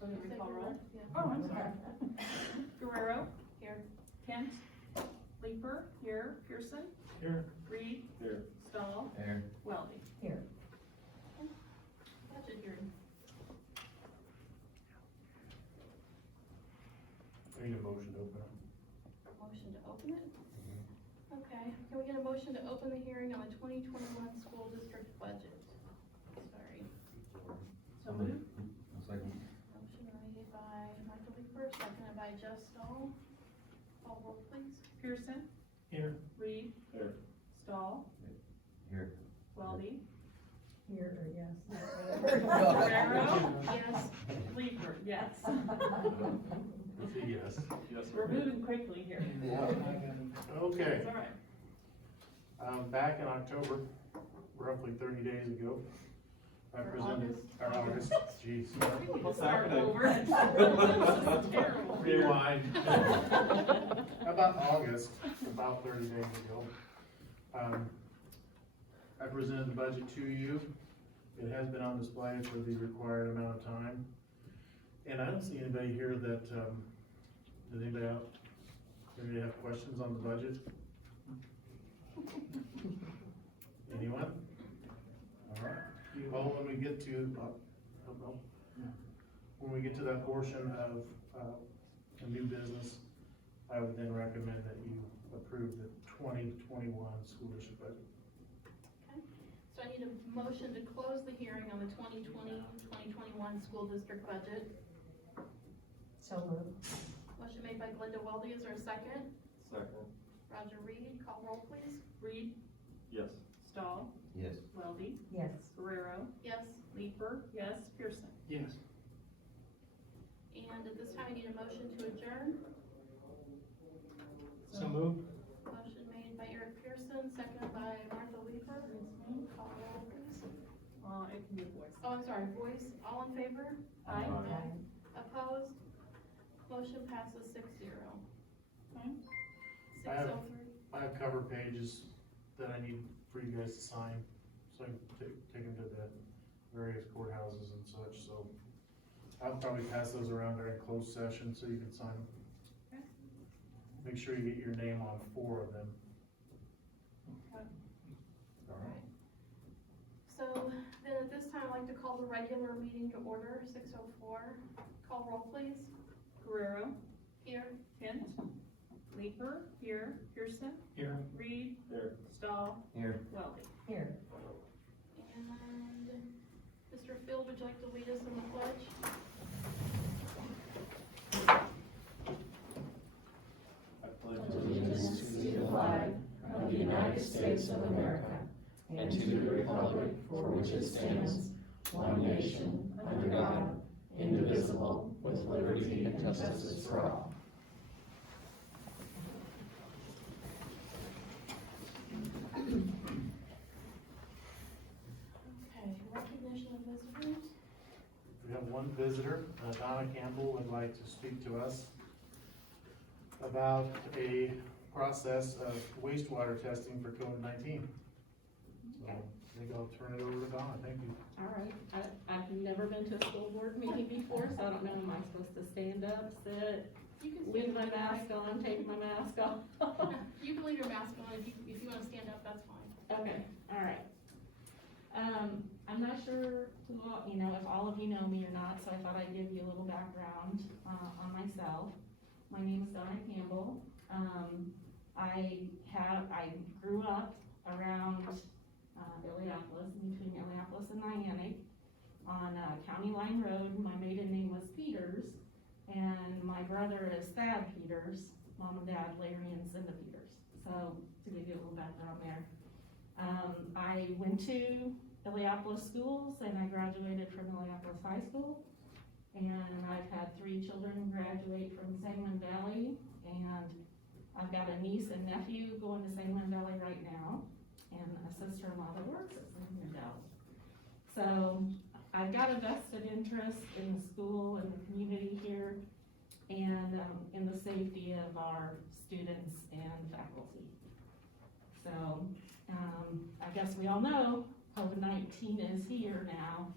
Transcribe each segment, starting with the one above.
So do we call roll? Yeah. Oh, I'm sorry. Guerrero, Here. Kent, Leeper, here, Pearson, Here. Reed, Here. Stahl, Here. Weldy. Here. Budget hearing. I need a motion to open it. Motion to open it? Okay, can we get a motion to open the hearing on the 2021 school district budget? Sorry. So moved. Second. Motion made by Michael Leeper, seconded by Jeff Stahl. Call roll, please. Pearson, Here. Reed, Here. Stahl, Here. Weldy, Here, or yes. Guerrero, Yes. Leeper, yes. Yes. Yes. We're moving quickly here. Okay, It's all right. back in October, roughly 30 days ago, I Or presented, or August, jeez. We'll start over. This is terrible. Rewind. About August, about 30 days ago, I presented the budget to you. It has been on display for the required amount of time. And I don't see anybody here that, does anybody have questions on the budget? Anyone? All right. Well, when we get to, that portion of, the new business, I would then recommend that you approve the 2021 school district budget. Okay, so I need a motion to close the hearing on the 2020-2021 school district budget. So moved. Motion made by Glenda Weldy, is there a second? Second. Roger Reed, call roll please. Reed, Yes. Stahl, Yes. Weldy, Yes. Guerrero, Yes, Leeper, yes, Pearson. Yes. and at this time I need a motion to adjourn. So moved. Motion made by Eric Pearson, seconded by Martha Leeper. Call roll please. It can be a voice. Oh, I'm sorry, voice, all in favor? Aye. Opposed? Motion passes 6-0. Okay. I have- 603. I have cover pages that I need for you guys to sign, so I can take them to the various courthouses and such, so I'll probably pass those around during closed session so you can sign them. Okay. Make sure you get your name on 4 of them. Okay. All right. So then at this time, I'd like to call the regular meeting to order, 6:04. Call roll please. Guerrero, Here. Kent, Leeper, here, Pearson, Here. Reed, Here. Stahl, Here. Weldy. Here. And Mr. Field, would you like to lead us in the pledge? Allegiance to the flag of the United States of America and to the republic for which it stands, one nation, under God, indivisible, with liberty and justice for all. Okay, recognition of visitors. We have one visitor, Donna Campbell, would like to speak to us about a process of wastewater testing for COVID-19. So I think I'll turn it over to Donna, thank you. All right, I've never been to a school board meeting before, so I don't know, am I supposed to stand up, sit, You can leave stand my up. mask on, take my mask off? You can leave your mask on, if you wanna stand up, that's fine. Okay, all right. I'm not sure, if all of you know me or not, so I thought I'd give you a little background, on myself. My name is Donna Campbell. I grew up around, Illiopolis, between Illiopolis and Niantic, on, County Line Road. My maiden name was Peters, and my brother is Thad Peters, mom and dad, Larry and Cinda Peters. So, to give you a little background there. I went to Illiopolis schools and I graduated from Illiopolis High School. And I've had 3 children graduate from Sangamon Valley, and I've got a niece and nephew going to Sangamon Valley right now, and a sister-in-law that works at Sangamon Valley. So I've got a vested interest in the school and the community here, and in the safety of our students and faculty. So I guess we all know COVID-19 is here now.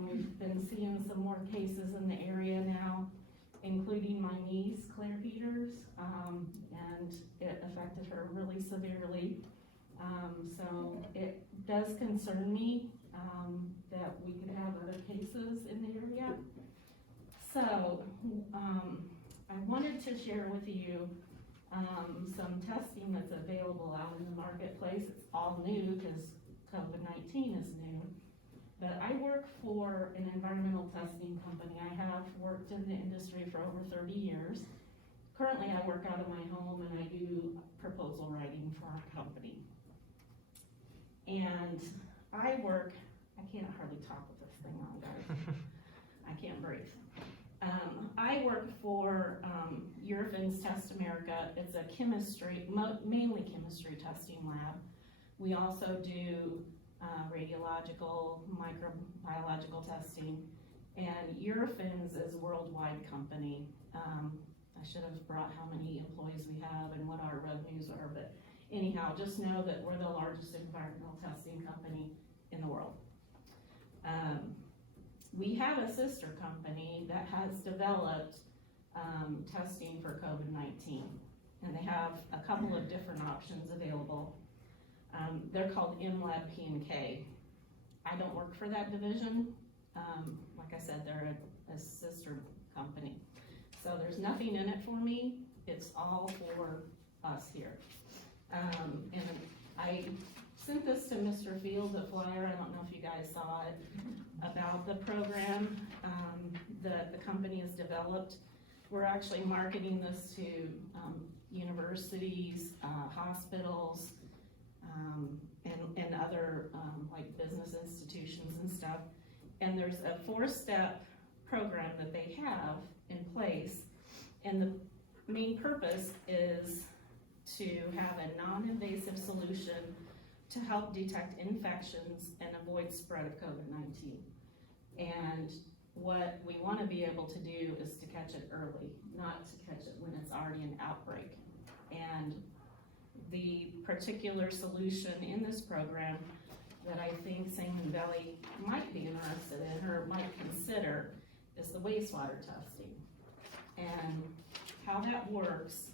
We've been seeing some more cases in the area now, including my niece, Claire Peters, and it affected her really severely. So it does concern me, that we could have other cases in the area. So, I wanted to share with you, some testing that's available out in the marketplace. It's all new because COVID-19 is new. But I work for an environmental testing company. I have worked in the industry for over 30 years. Currently, I work out of my home and I do proposal writing for our company. And I can't hardly talk with this thing on, guys. I can't breathe. I work for Eurofins Test America. It's a mainly chemistry testing lab. We also do radiological, microbiological testing, and Eurofins is a worldwide company. I should have brought how many employees we have and what our revenues are, but anyhow, just know that we're the largest environmental testing company in the world. We have a sister company that has developed testing for COVID-19, and they have a couple of different options available. They're called MLab P&K. I don't work for that division. Like I said, they're a sister company. So there's nothing in it for me. It's all for us here. And I sent this to Mr. Fields, a flyer, I don't know if you guys saw it, about the program that the company has developed. We're actually marketing this to universities, hospitals, and other like business institutions and stuff. And there's a 4-step program that they have in place, and the main purpose is to have a non-invasive solution to help detect infections and avoid spread of COVID-19. And what we want to be able to do is to catch it early, not to catch it when it's already an outbreak. And the particular solution in this program that I think Sangamon Valley might be interested in or might consider is the wastewater testing. And how that works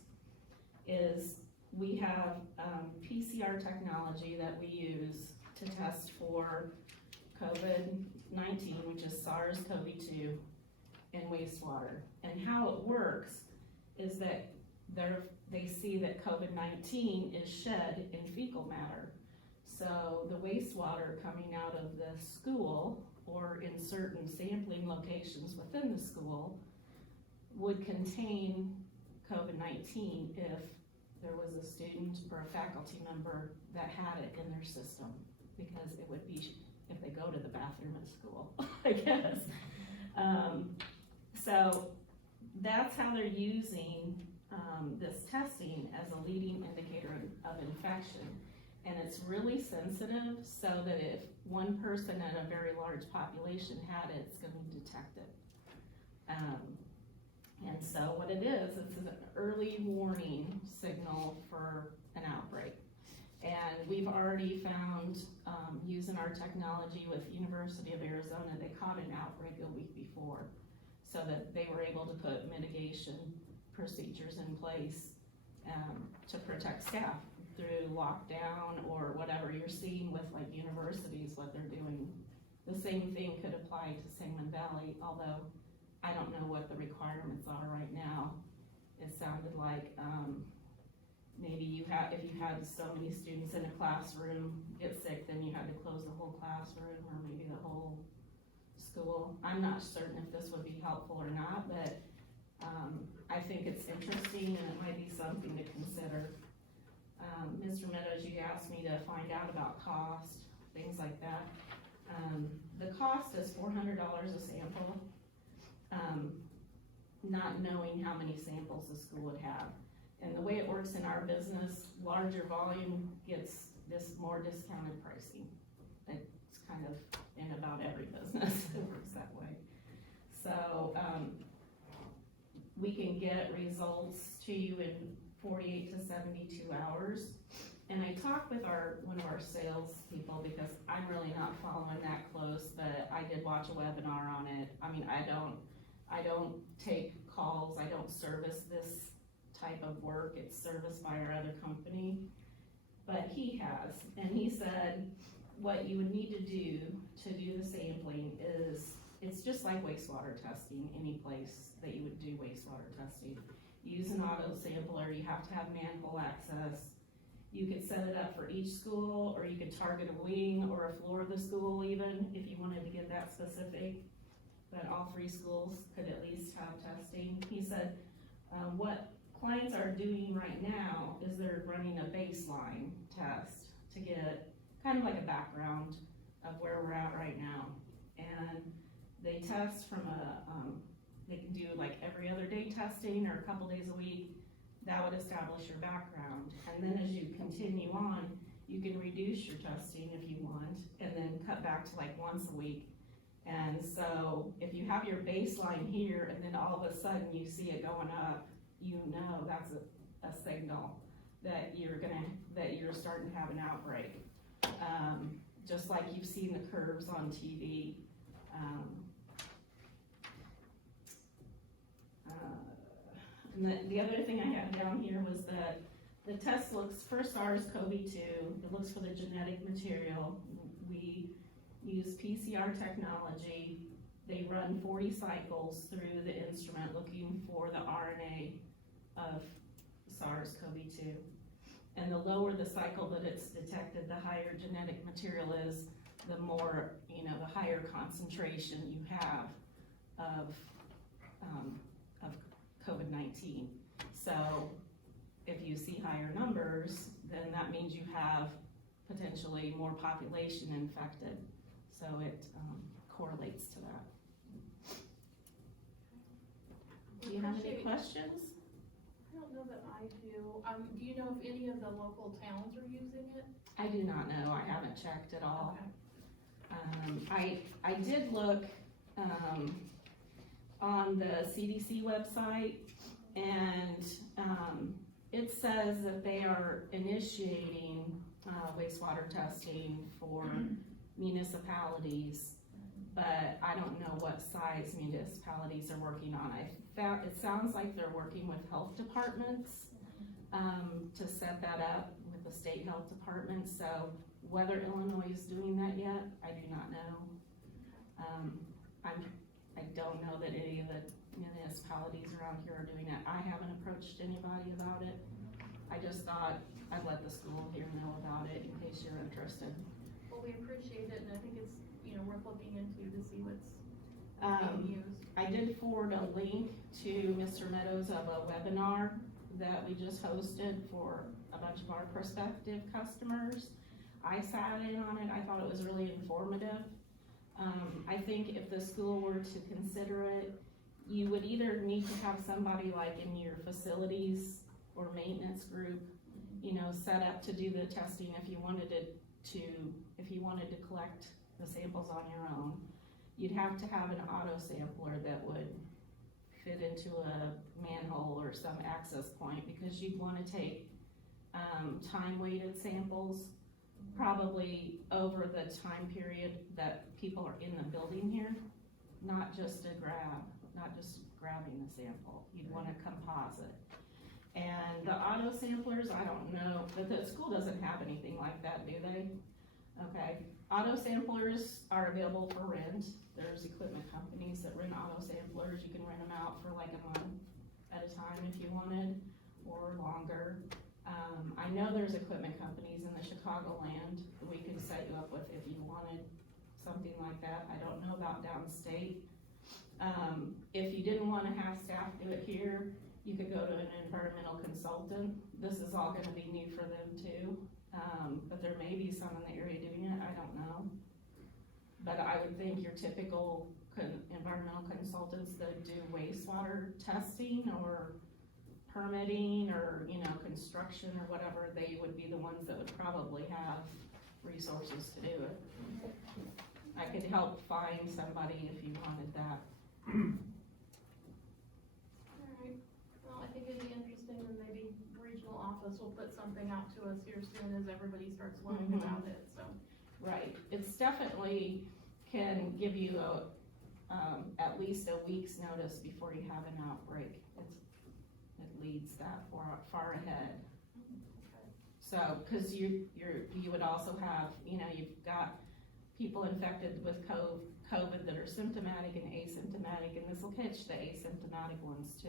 is we have PCR technology that we use to test for COVID-19, which is SARS-CoV-2, in wastewater. And how it works is that they see that COVID-19 is shed in fecal matter. So the wastewater coming out of the school or in certain sampling locations within the school would contain COVID-19 if there was a student or a faculty member that had it in their system, because it would be if they go to the bathroom at school, I guess. So that's how they're using this testing as a leading indicator of infection. And it's really sensitive, so that if one person at a very large population had it, it's going to detect it. And so what it is, it's an early warning signal for an outbreak. And we've already found, using our technology with University of Arizona, they caught an outbreak a week before, so that they were able to put mitigation procedures in place to protect staff through lockdown or whatever you're seeing with like universities, what they're doing. The same thing could apply to Sangamon Valley, although I don't know what the requirements are right now. It sounded like maybe if you had so many students in a classroom get sick, then you had to close the whole classroom or maybe the whole school. I'm not certain if this would be helpful or not, but I think it's interesting and it might be something to consider. Mr. Meadows, you asked me to find out about cost, things like that. The cost is $400 a sample, not knowing how many samples the school would have. And the way it works in our business, larger volume gets this more discounted pricing. It's kind of in about every business, it works that way. So we can get results to you in 48 to 72 hours. and I talked with one of our sales people, because I'm really not following that close, but I did watch a webinar on it. I mean, I don't take calls, I don't service this type of work, it's serviced by our other company. But he has, and he said, what you would need to do the sampling is, it's just like wastewater testing, any place that you would do wastewater testing. Use an auto sampler, you have to have manhole access. You could set it up for each school, or you could target a wing or a floor of the school even, if you wanted to get that specific. But all 3 schools could at least have testing. He said, what clients are doing right now is they're running a baseline test to get kind of like a background of where we're at right now. And they test from they can do like every other day testing or a couple days a week. That would establish your background. And then as you continue on, you can reduce your testing if you want, and then cut back to like once a week. And so if you have your baseline here and then all of a sudden you see it going up, you know that's a signal that you're starting to have an outbreak. Just like you've seen the curves on TV. And the other thing I had down here was that the test looks for SARS-CoV-2, it looks for the genetic material. We use PCR technology. They run 40 cycles through the instrument looking for the RNA of SARS-CoV-2. And the lower the cycle that it's detected, the higher genetic material is, the more, the higher concentration you have of COVID-19. So if you see higher numbers, then that means you have potentially more population infected. So it correlates to that. Do you have any questions? I don't know that I do. Do you know if any of the local towns are using it? I do not know, I haven't checked at all. Okay. I did look, on the CDC website, and, it says that they are initiating, wastewater testing for municipalities, but I don't know what size municipalities are working on. It sounds like they're working with health departments, to set that up with the state health department, so whether Illinois is doing that yet, I do not know. I don't know that any of the municipalities around here are doing it. I haven't approached anybody about it. I just thought I'd let the school here know about it in case you're interested. Well, we appreciate it, and I think it's, worth looking into to see what's being used. I did forward a link to Mr. Meadows of a webinar that we just hosted for a bunch of our prospective customers. I sat in on it, I thought it was really informative. I think if the school were to consider it, you would either need to have somebody like in your facilities or maintenance group, set up to do the testing if you wanted to collect the samples on your own. You'd have to have an auto sampler that would fit into a manhole or some access point, because you'd want to take time-weighted samples, probably over the time period that people are in the building here, not just grabbing the sample. You'd want a composite. And the auto samplers, I don't know, but the school doesn't have anything like that, do they? Okay, auto samplers are available for rent. There's equipment companies that rent auto samplers. You can rent them out for like a month at a time if you wanted, or longer. I know there's equipment companies in the Chicagoland that we could set you up with if you wanted something like that. I don't know about downstate. If you didn't want to have staff do it here, you could go to an environmental consultant. This is all going to be new for them too, but there may be some in the area doing it, I don't know. But I would think your typical environmental consultants that do wastewater testing or permitting or, construction or whatever, they would be the ones that would probably have resources to do it. I could help find somebody if you wanted that. Alright, well, I think it'd be interesting, and maybe regional office will put something out to us here soon everybody starts learning Mhm. about it, so. Right, it's definitely can give you at least a week's notice before you have an outbreak. It leads that far ahead. So, cause you would also have, you've got people infected with COVID that are symptomatic and asymptomatic, and this will catch the asymptomatic ones too.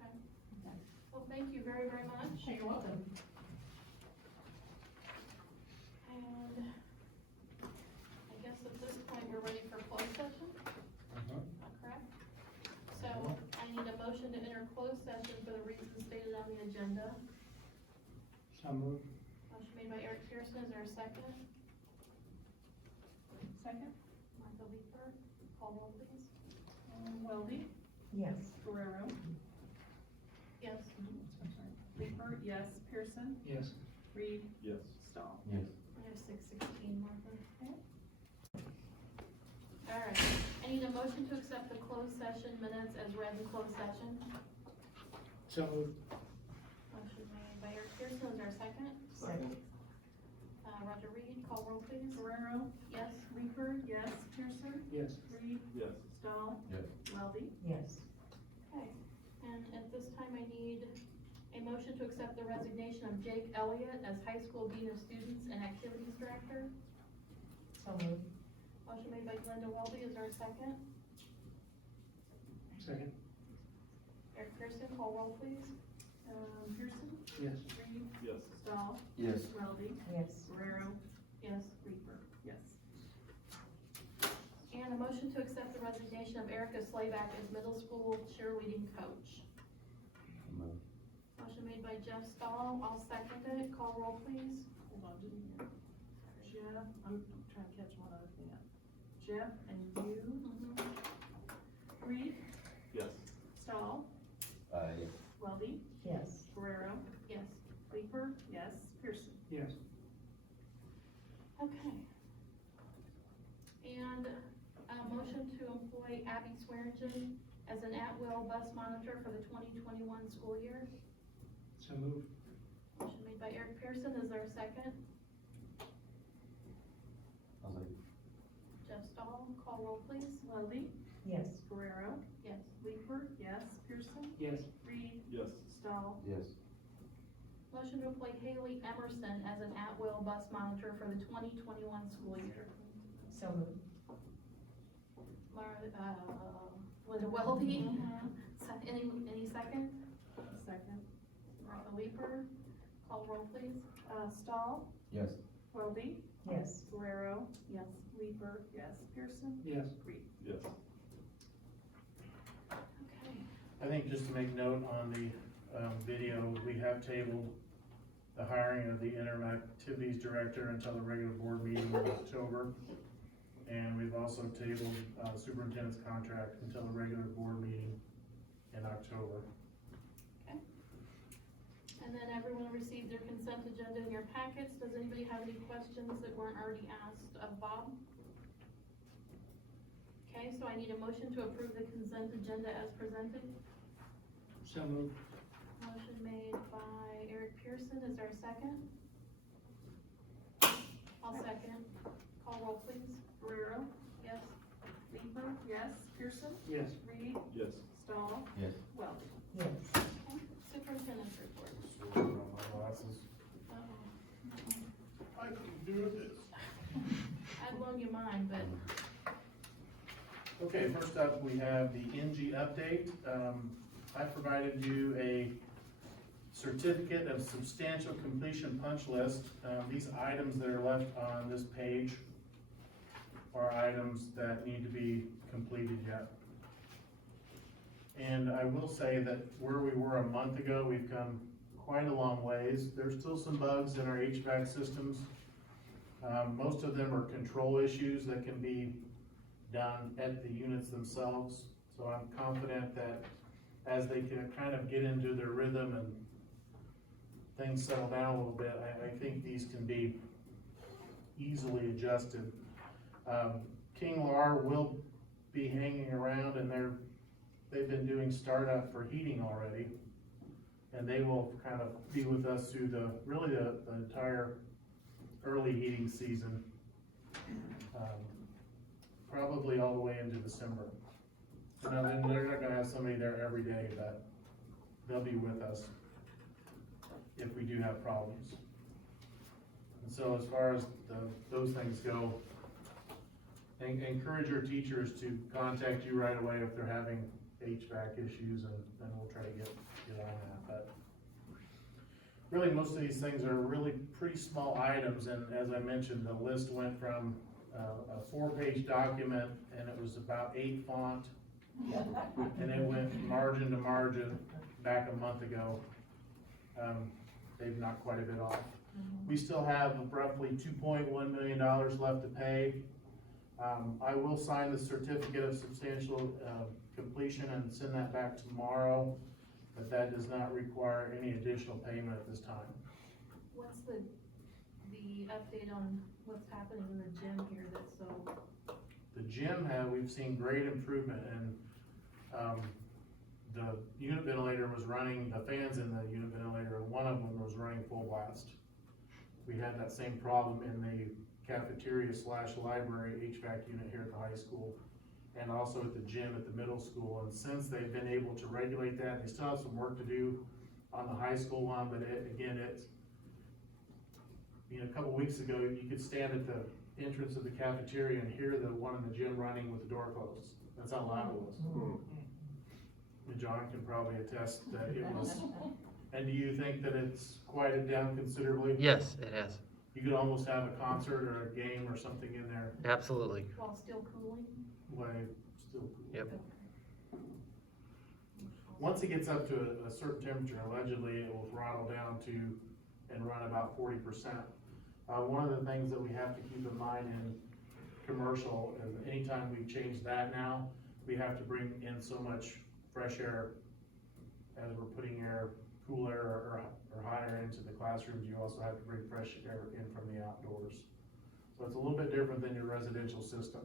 Okay. Well, thank you very, very much. You're welcome. And I guess at this point, we're ready for closed session, correct? So I need a motion to enter closed session for the reasons stated on the agenda. So moved. Motion made by Eric Pearson, is there a second? Second. Martha Leeper, call roll please. Weldy, Yes. Guerrero, Yes. Leeper, yes, Pearson, Yes. Reed, Yes. Stahl. Yes. We have 6:16, Martha. All right, I need a motion to accept the closed session minutes as read in closed session. So moved. Motion made by Eric Pearson, is there a second? Second. Roger Reed, call roll please. Guerrero, Yes. Leeper, yes, Pearson, Yes. Reed, Yes. Stahl. Yes. Weldy, Yes. Okay, and at this time I need a motion to accept the resignation of Jake Elliott as high school dean of students and activities director. So moved. Motion made by Glenda Welby, is there a second? Second. Eric Pearson, call roll please. Pearson, Yes. Reed, Yes. Stahl, Yes. Weldy, Yes. Guerrero, Yes. Leeper, yes. And a motion to accept the resignation of Erica Slayback as middle school cheerleading coach. Motion made by Jeff Stahl, I'll second it, call roll please. Hold on, didn't hear. Jeff, I'm trying to catch one other thing up. Jeff and you, Reed, Yes. Stahl, Yes. Weldy, Yes. Guerrero, Yes. Leeper, yes, Pearson. Yes. Okay. And a motion to employ Abby Swearingen as an at-will bus monitor for the 2021 school year. So moved. Motion made by Eric Pearson, is there a second? Jeff Stahl, call roll please. Weldy, Yes. Guerrero, Yes. Leeper, yes, Pearson, Yes. Reed, Yes. Stahl, Yes. Motion to employ Haley Emerson as an at-will bus monitor for the 2021 school year. So moved. Linda Welby, any second? second. Martha Leeper, call roll please. Stahl, Yes. Weldy, Yes. Guerrero, yes, Leeper, yes, Pearson, Yes. Reed. Yes. Okay. I think just to make note on the video, we have tabled the hiring of the interim activities director until the regular board meeting in October. And we've also tabled superintendent's contract until the regular board meeting in October. And then everyone received their consent agenda in your packets. Does anybody have any questions that weren't already asked of Bob? Okay, so I need a motion to approve the consent agenda as presented. So moved. Motion made by Eric Pearson, is there a second? I'll second. Call roll please. Guerrero, Yes. Leeper, yes, Pearson, Yes. Reed, Yes. Stahl, Yes. Weldy. Yes. Okay. Superintendent's report. Uh-oh. I can do this. I'd loan you mine, but Okay, first up, we have the NG update. I provided you a certificate of substantial completion punch list. These items that are left on this page are items that need to be completed yet. And I will say that where we were a month ago, we've come quite a long ways. There's still some bugs in our HVAC systems. Most of them are control issues that can be done at the units themselves. So I'm confident that as they can kind of get into their rhythm and things settle down a little bit, I think these can be easily adjusted. King Lar will be hanging around, and they've been doing startup for heating already. And they will kind of be with us through really the entire early heating season. Probably all the way into December. Now, then they're not gonna have somebody there every day, but they'll be with us if we do have problems. And so as far as those things go, encourage your teachers to contact you right away if they're having HVAC issues, and then we'll try to get on that. But really, most of these things are really pretty small items, and as I mentioned, the list went from a 4-page document, and it was about 8 font, and it went margin to margin back a month ago. They've knocked quite a bit off. We still have roughly $2.1 million left to pay. I will sign the certificate of substantial completion and send that back tomorrow, but that does not require any additional payment at this time. What's the update on what's happening in the gym here that's so? The gym we've seen great improvement, and the unit ventilator was running, the fans in the unit ventilator, one of them was running full blast. We had that same problem in the cafeteria / library HVAC unit here at the high school, and also at the gym at the middle school. And since they've been able to regulate that, they still have some work to do on the high school one, but it's, a couple weeks ago, you could stand at the entrance of the cafeteria and hear the one in the gym running with the door closed. That's how loud it was. And John can probably attest that it was. And do you think that it's quieted down considerably? Yes, it has. You could almost have a concert or a game or something in there. Absolutely. While still cooling? Still cool. Yep. Once it gets up to a certain temperature, allegedly it will throttle down to and run about 40%. One of the things that we have to keep in mind in commercial is anytime we change that now, we have to bring in so much fresh air as we're putting cool air or hot air into the classrooms. You also have to bring fresh air in from the outdoors. So it's a little bit different than your residential system.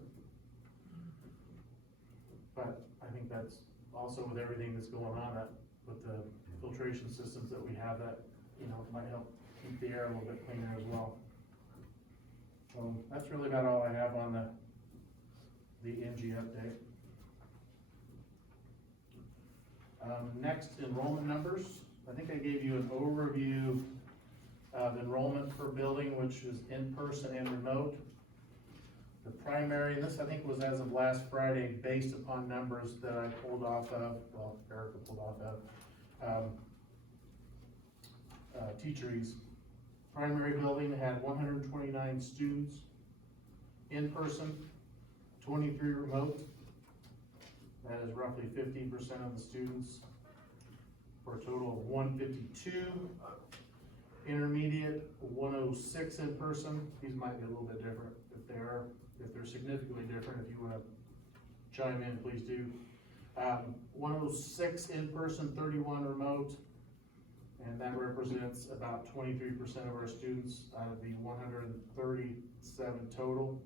But I think that's also with everything that's going on, that with the filtration systems that we have, that might help keep the air a little bit cleaner as well. So that's really about all I have on the NG update. Next, enrollment numbers. I think I gave you an overview of enrollment per building, which is in person and remote. The primary, and this I think was as of last Friday, based upon numbers that I pulled off of, well, Erica pulled off of, Teacheries. Primary building had 129 students in person, 23 remote. That is roughly 50% of the students, for a total of 152. Intermediate, 106 in person. These might be a little bit different. If they're significantly different, if you want to chime in, please do. 106 in person, 31 remote, and that represents about 23% of our students out of the 137 total.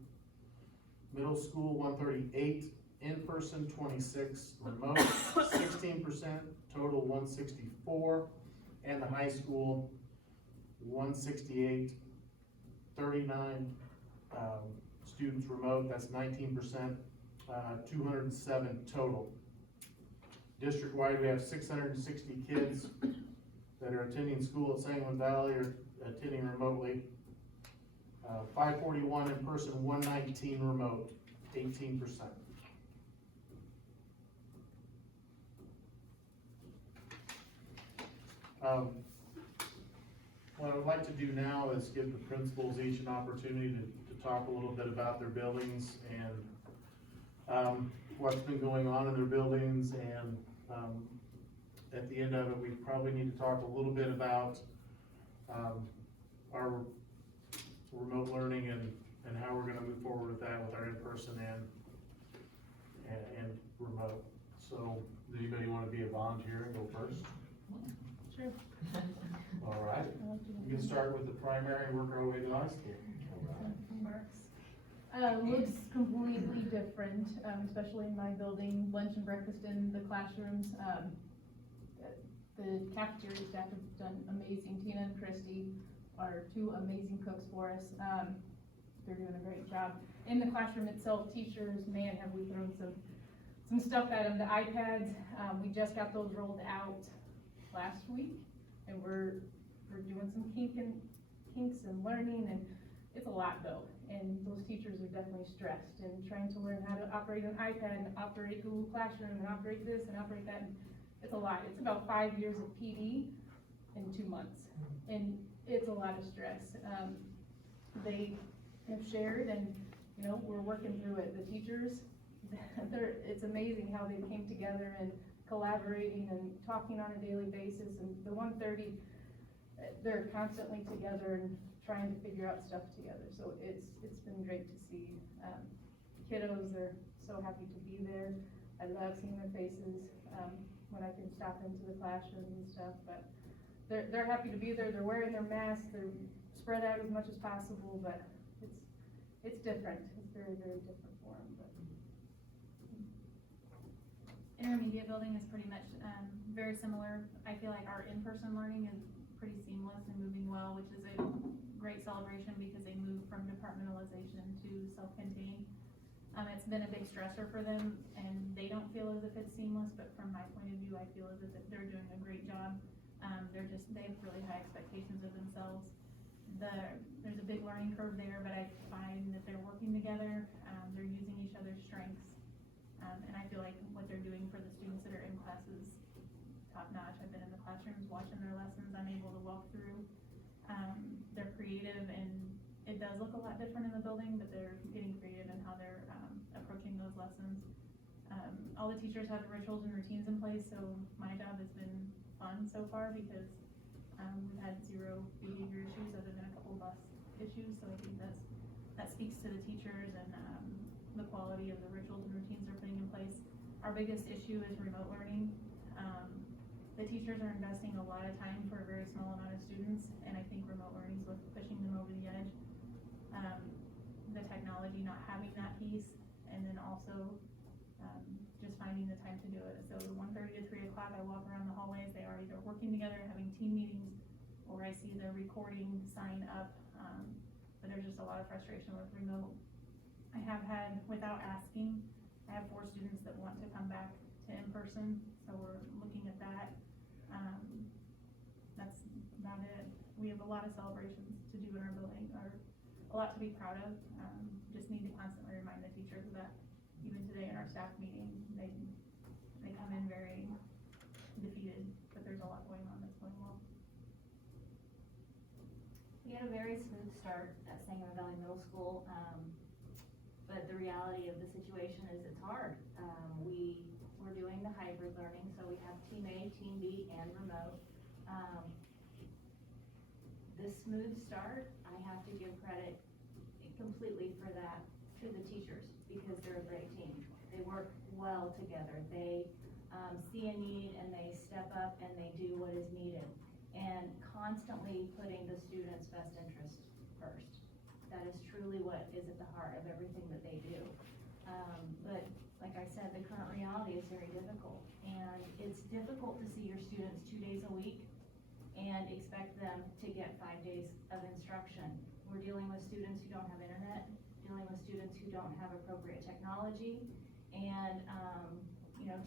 Middle school, 138 in person, 26 remote, 16%, total 164, and the high school, 168, 39 students remote, that's 19%, 207 total. District-wide, we have 660 kids that are attending school at Sangamon Valley or attending remotely. 541 in person, 119 remote, 18%. What I would like to do now is give the principals each an opportunity to talk a little bit about their buildings and what's been going on in their buildings, and at the end of it, we probably need to talk a little bit about our remote learning and how we're gonna move forward with that with our in-person and remote. So, does anybody wanna be a volunteer and go first? Sure. All right, we can start with the primary and work our way to high school. Looks completely different, especially in my building. Lunch and breakfast in the classrooms. The cafeteria staff have done amazing. Tina and Christy are two amazing cooks for us. They're doing a great job. In the classroom itself, teachers, man, have we thrown some stuff at them. The iPads, we just got those rolled out last week, and we're doing some kinks and learning, and it's a lot though. And those teachers are definitely stressed and trying to learn how to operate an iPad and operate Google Classroom and operate this and operate that. And it's a lot. It's about 5 years of PD in 2 months, and it's a lot of stress. They have shared, and you know, we're working through it. The teachers, it's amazing how they came together and collaborating and talking on a daily basis. And the 130, they're constantly together and trying to figure out stuff together. So it's been great to see. Kiddos are so happy to be there. I love seeing their faces when I can stop into the classroom and stuff. But they're happy to be there. They're wearing their masks. They're spread out as much as possible. But it's different. It's very, very different for them. But Intermediate building is pretty much very similar. I feel like our in-person learning is pretty seamless and moving well, which is a great celebration because they move from departmentalization to self-contained. It's been a big stressor for them, and they don't feel as if it's seamless, but from my point of view, I feel as if they're doing a great job. They have really high expectations of themselves. There's a big learning curve there, but I find that they're working together, they're using each other's strengths, and I feel like what they're doing for the students that are in classes top notch. I've been in the classrooms watching their lessons. I'm able to walk through. They're creative, and it does look a lot different in the building, but they're getting creative in how they're approaching those lessons. All the teachers have rituals and routines in place, so my job has been fun so far because we've had 0 behavior issues other than a couple bus issues. So I think that speaks to the teachers and the quality of the rituals and routines they're putting in place. Our biggest issue is remote learning. The teachers are investing a lot of time for a very small amount of students, and I think remote learning is what's pushing them over the edge. The technology not having that piece, and then also just finding the time to do it. So 1:30 to 3 o'clock, I walk around the hallways. They are either working together, having team meetings, or I see the recording sign up. But there's just a lot of frustration with remote. I have had, without asking, I have 4 students that want to come back to in-person, so we're looking at that. That's about it. We have a lot of celebrations to do in our building, or a lot to be proud of. Just need to constantly remind the teachers of that. Even today in our staff meeting, they come in very defeated, but there's a lot going on that's going well. We had a very smooth start at Sangamon Valley Middle School, but the reality of the situation is it's hard. We're doing the hybrid learning, so we have Team A, Team B, and remote. The smooth start, I have to give credit completely for that to the teachers because they're a great team. They work well together. They see a need and they step up and they do what is needed, and constantly putting the students' best interest first. That is truly what is at the heart of everything that they do. But like I said, the current reality is very difficult, and it's difficult to see your students 2 days a week and expect them to get 5 days of instruction. We're dealing with students who don't have internet, dealing with students who don't have appropriate technology, and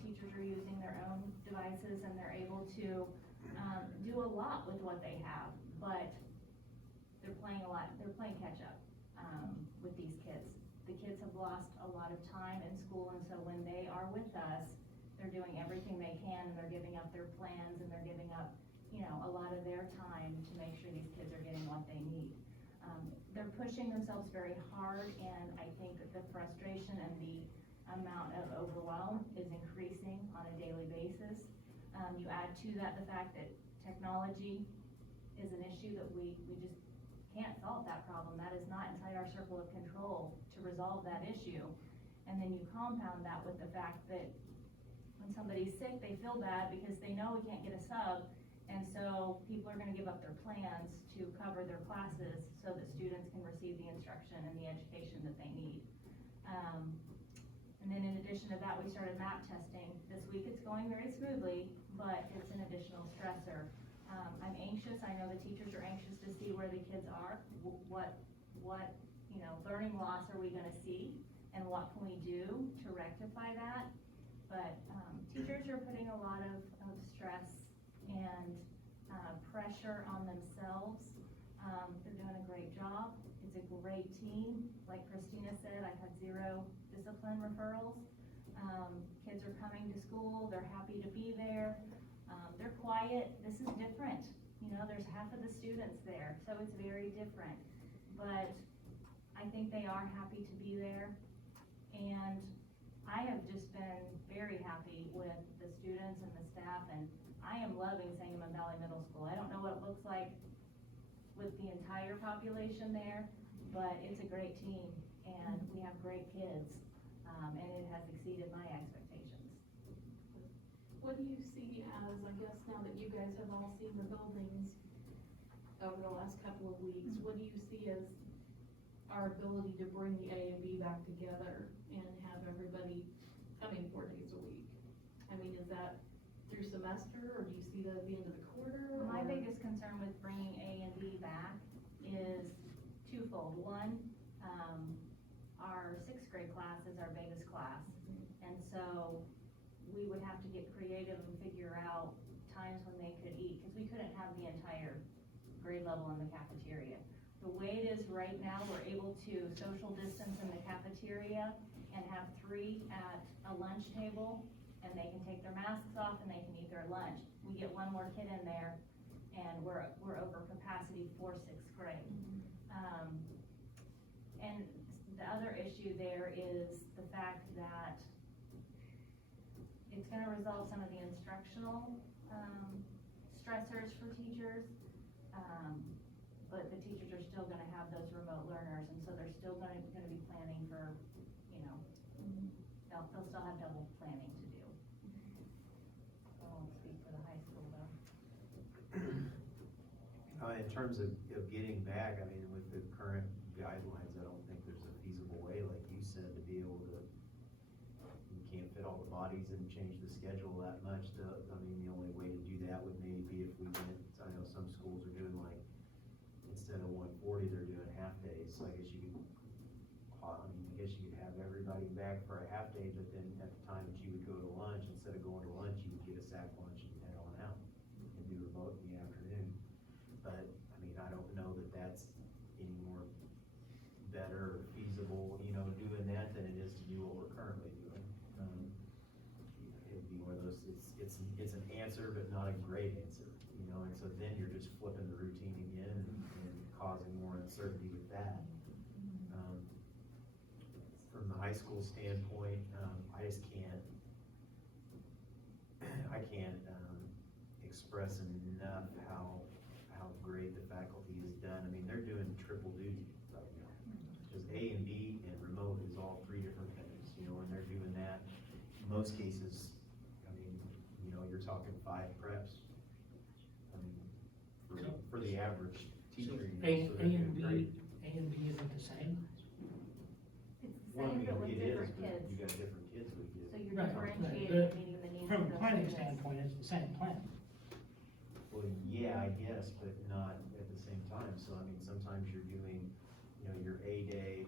teachers are using their own devices, and they're able to do a lot with what they have, but they're playing catch up with these kids. The kids have lost a lot of time in school, and so when they are with us, they're doing everything they can, and they're giving up their plans, and they're giving up, a lot of their time to make sure these kids are getting what they need. They're pushing themselves very hard, and I think that the frustration and the amount of overwhelm is increasing on a daily basis. You add to that the fact that technology is an issue that we just can't solve that problem. That is not inside our circle of control to resolve that issue. And then you compound that with the fact that when somebody's sick, they feel bad because they know we can't get a sub, and so people are gonna give up their plans to cover their classes so that students can receive the instruction and the education that they need. And And then in addition to that, we started map testing. This week it's going very smoothly, but it's an additional stressor. I'm anxious, I know the teachers are anxious to see where the kids are, what, learning loss are we gonna see, and what can we do to rectify that? But, teachers are putting a lot of stress and, pressure on themselves. They're doing a great job. It's a great team. Like Christina said, I've had 0 discipline referrals. Kids are coming to school, they're happy to be there. They're quiet. This is different. There's half of the students there, so it's very different. But I think they are happy to be there. And I have just been very happy with the students and the staff, and I am loving Sangamon Valley Middle School. I don't know what it looks like with the entire population there, but it's a great team, and we have great kids, and it has exceeded my expectations. What do you see as, I guess now that you guys have all seen the buildings over the last couple of weeks, what do you see as our ability to bring the A and B back together and have everybody coming 4 days a week? I mean, is that through semester, or do you see that at the end of the quarter? My or- biggest concern with bringing A and B back is twofold. One, our 6th grade class is our biggest class, and so we would have to get creative and figure out times when they could eat, because we couldn't have the entire grade level in the cafeteria. The way it is right now, we're able to social distance in the cafeteria and have 3 at a lunch table, and they can take their masks off and they can eat their lunch. We get 1 more kid in there, and we're over capacity for 6th grade. And the other issue there is the fact that it's gonna resolve some of the instructional, stressors for teachers. But the teachers are still gonna have those remote learners, and so they're still gonna be planning for, they'll still have double planning to do. I won't speak for the high school though. In terms of getting back, I mean, with the current guidelines, I don't think there's a feasible way, like you said, to be able to, you can't fit all the bodies and change the schedule that much. I mean, the only way to do that would maybe be if we went, I know some schools are doing like, instead of 140, they're doing half days, so I guess you could, have everybody back for a half day, but then at the time that you would go to lunch, instead of going to lunch, you would get a sack lunch and head on out and do remote in the afternoon. But, I mean, I don't know that that's any more better or feasible, doing that than it is to do what we're currently doing. It'd be one of those, it's an answer, but not a great answer, and so then you're just flipping the routine again and causing more uncertainty with that. From the high school standpoint, I just can't express enough how great the faculty has done. I mean, they're doing triple duty right now. Because A and B and remote is all 3 different things, and they're doing that. In most cases, I mean, you're talking 5 preps. I mean, for the average teacher, so they're doing great. A and B isn't the same? It's the Well, same, but with it is, different but kids. you got different kids with you. So you're Right, differentiating right. and meeting the needs of From a those planning students. standpoint, it's the same plan. Well, yeah, I guess, but not at the same time. So, I mean, sometimes you're doing, your A day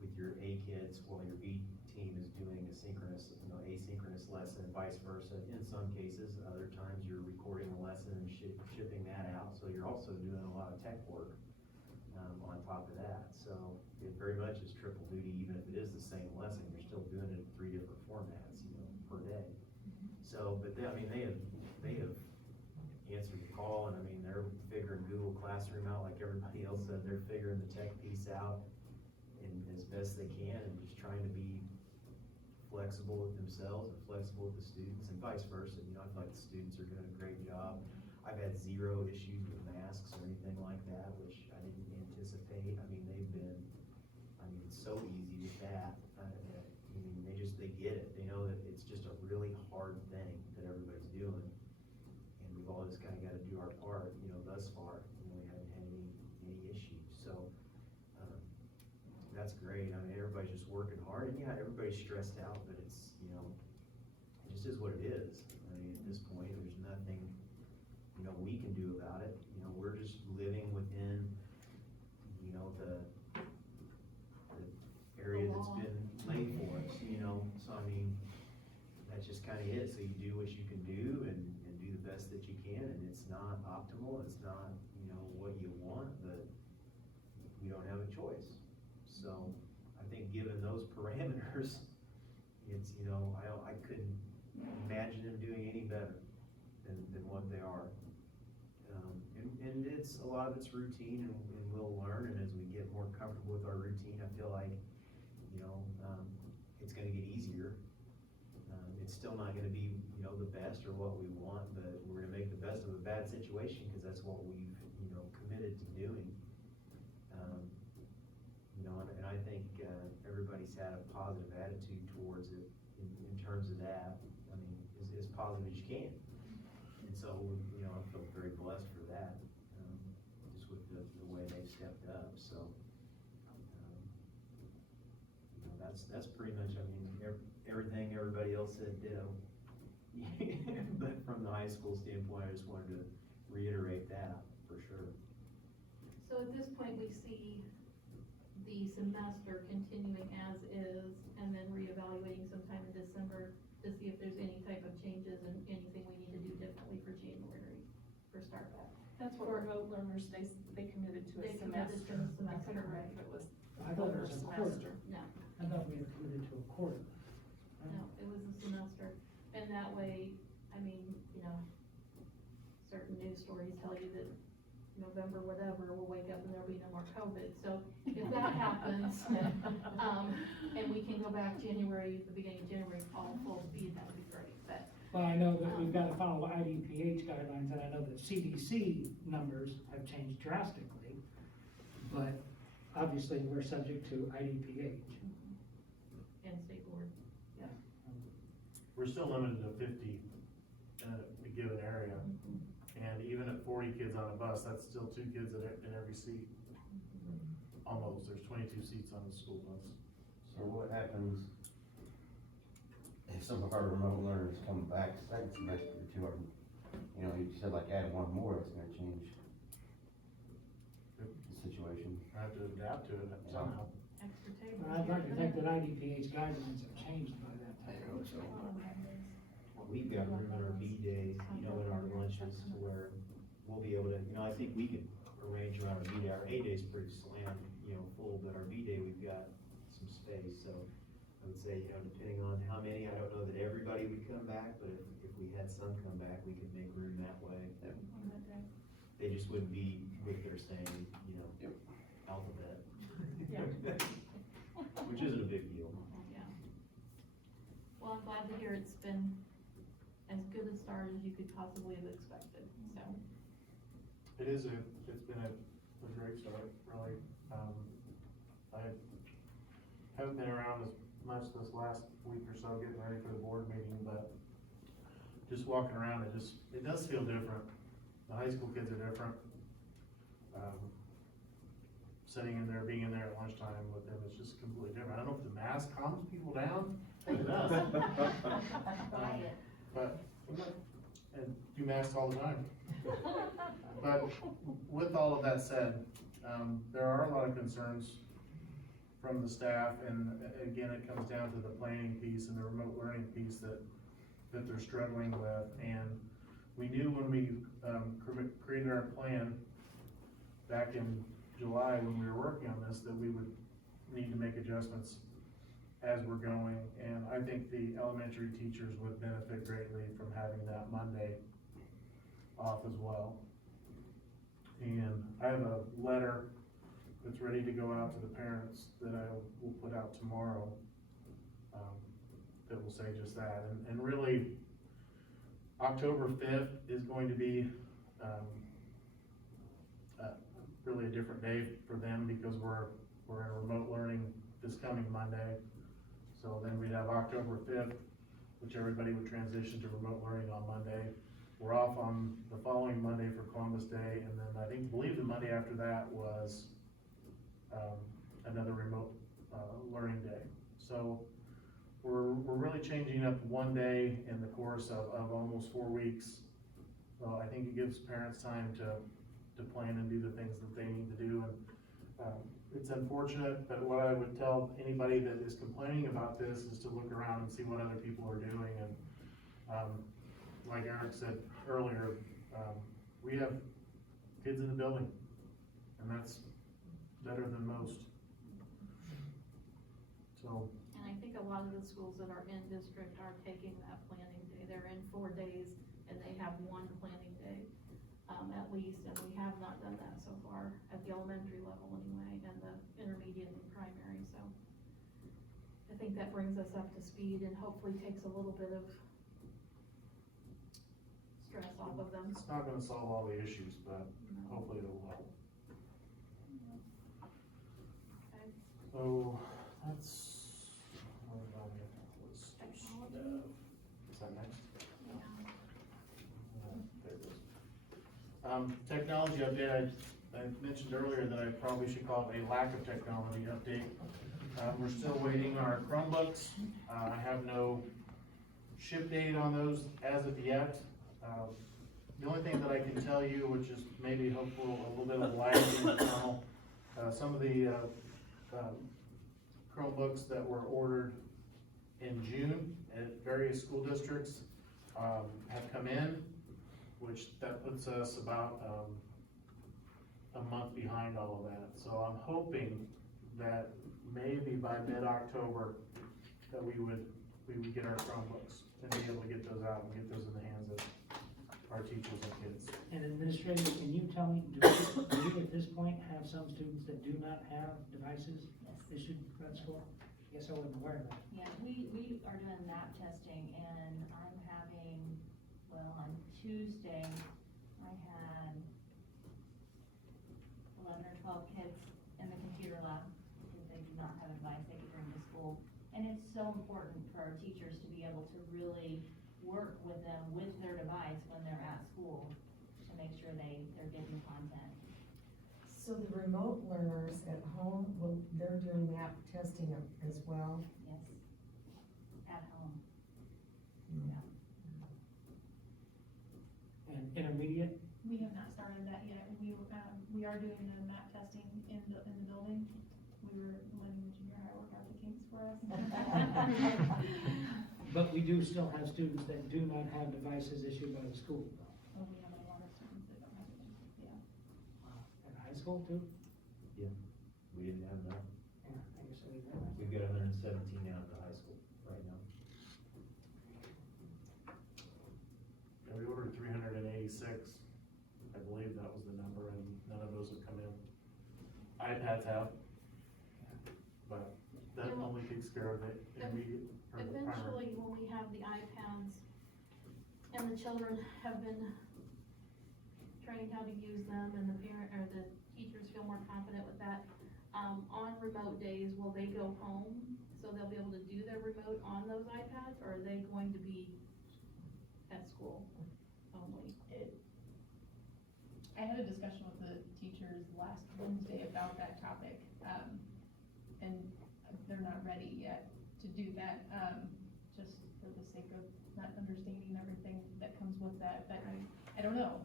with your A kids while your B team is doing asynchronous lesson, vice versa. In some cases, other times you're recording a lesson and shipping that out. So you're also doing a lot of tech work, on top of that. So it very much is triple duty, even if it is the same lesson, you're still doing it in 3 different formats, per day. So, but they have answered the call, and I mean, they're figuring Google Classroom out like everybody else said. They're figuring the tech piece out as best they can, and just trying to be flexible with themselves and flexible with the students, and vice versa. I feel like the students are doing a great job. I've had 0 issues with masks or anything like that, which I didn't anticipate. I mean, they've been, so easy with that. They get it. They know that it's just a really hard thing that everybody's doing. And we've all just kinda gotta do our part, thus far. We haven't had any issues. So, that's great. I mean, everybody's just working hard, and yeah, everybody's stressed out. that's just kinda it, so you do what you can do and do the best that you can, and it's not optimal, it's not, you know, what you want, but we don't have a choice. So, I think given those parameters, it's, you know, I couldn't imagine them doing any better than what they are. And it's, a lot of it's routine, and we'll learn, and as we get more comfortable with our routine, I feel like, you know, it's gonna get easier. It's still not gonna be, you know, the best or what we want, but we're gonna make the best of a bad situation, cause that's what we've, you know, committed to doing. You know, and I think, everybody's had a positive attitude towards it in terms of that. I mean, as positive as you can. And so, you know, I feel very blessed for that, just with the way they've stepped up, so. You know, that's pretty much, I mean, everything everybody else said ditto. But from the high school standpoint, I just wanted to reiterate that, for sure. So at this point, we see the semester continuing as is, and then reevaluating sometime in December to see if there's any type of changes and anything we need to do differently for January, for start back. That's what remote learners, they committed to a They committed semester. to a semester, I couldn't right. remember if it was I thought it was a quarter. semester. No, I thought we had committed to a quarter. no, it was a semester, and that way, I mean, you know, certain news stories tell you that November, whatever, we'll wake up and there'll be no more COVID, so if that happens, and we can go back January, the beginning of January, all full speed, that would be great, but. Well, I know that we've got to follow IDPH guidelines, and I know that CDC numbers have changed drastically, but obviously we're subject to IDPH. And state board. We're still limited to 50 in a given area. And even at 40 kids on a bus, that's still 2 kids in every seat. Almost, there's 22 seats on the school bus. So what happens if some of our remote learners come back second semester to our, you know, you said like add one more, it's gonna change the situation. I have to adapt to it somehow. Extra tables. But I'd like to think that IDPH guidelines have changed by that time. We've got room in our B days, you know, in our lunches to where we'll be able to, you know, I think we could arrange around our B day. Our A day's pretty slammed, you know, full, but our B day, we've got some space, so I would say, you know, depending on how many, I don't know that everybody would come back, but if we had some come back, we could make room that way. They just wouldn't be with their same, you know, alphabet. Yeah. Which isn't a big deal. Yeah. Well, I'm glad to hear it's been as good a start as you could possibly have expected, so. It's been a great start, really. I haven't been around as much this last week or so getting ready for the board meeting, but just walking around, it does feel different. The high school kids are different. Sitting in there, being in there at lunchtime with them, it's just completely different. I don't know if the mask calms people down. It does. But, and do masks all the time. But with all of that said, there are a lot of concerns from the staff, and again, it comes down to the planning piece and the remote learning piece that they're struggling with. And we knew when we created our plan back in July, when we were working on this, that we would need to make adjustments as we're going. And I think the elementary teachers would benefit greatly from having that Monday off as well. And I have a letter that's ready to go out to the parents that I will put out tomorrow, that will say just that. And really, October 5th is going to be really a different day for them, because we're in remote learning this coming Monday. So then we'd have October 5th, which everybody would transition to remote learning on Monday. We're off on the following Monday for Columbus Day, and then I believe the Monday after that was another remote learning day. So we're really changing up one day in the course of almost 4 weeks. So I think it gives parents time to plan and do the things that they need to do. And it's unfortunate, but what I would tell anybody that is complaining about this is to look around and see what other people are doing, and, like Eric said earlier, we have kids in the building, and that's better than most. So, And I think a lot of the schools that are in district are taking that planning day, they're in 4 days, and they have 1 planning day, at least, and we have not done that so far, at the elementary level anyway, and the intermediate and primary, so. I think that brings us up to speed and hopefully takes a little bit of stress off of them. it's not gonna solve all the issues, but hopefully it will help. Okay. So, that's, what about it? What's Technology. Is that next? Yeah. There it is. Technology update, I mentioned earlier that I probably should call it a lack of technology update. We're still waiting on our Chromebooks. I have no ship date on those as of yet. The only thing that I can tell you, which is maybe hopeful, a little bit of light in the tunnel, some of the Chromebooks that were ordered in June at various school districts have come in, which that puts us about a month behind all of that. So I'm hoping that maybe by mid-October that we would get our Chromebooks and be able to get those out and get those in the hands of our teachers and kids. And administrator, can you tell me, do we at this point have some students that do not have devices issued by the school? I guess I wasn't aware of that. Yeah, we are doing map testing, and I'm having, well, on Tuesday, I had 11 or 12 kids in the computer lab, because they do not have a device they can bring to school. And it's so important for our teachers to be able to really work with them with their device when they're at school, to make sure they're getting content. So the remote learners at home, they're doing map testing as well? Yes, at home. And intermediate, We have not started that yet. We are doing the map testing in the building. We were letting the junior high work out the kinks for us. but we do still have students that do not have devices issued by the school. Oh, we have a lot of students that don't have them, yeah. At high school too? We didn't have enough. Yeah, I guess I didn't know. We've got 117 out of the high school right now. Yeah, we ordered 386, I believe that was the number, and none of those have come in. iPads have, but that Yeah. only takes care of the intermediate or the primary. Eventually, when we have the iPads and the children have been trained how to use them and the parent or the teachers feel more confident with that, on remote days, will they go home? So they'll be able to do their remote on those iPads, or are they going to be at school only? I had a discussion with the teachers last Wednesday about that topic, and they're not ready yet to do that, just for the sake of not understanding everything that comes with that, but I don't know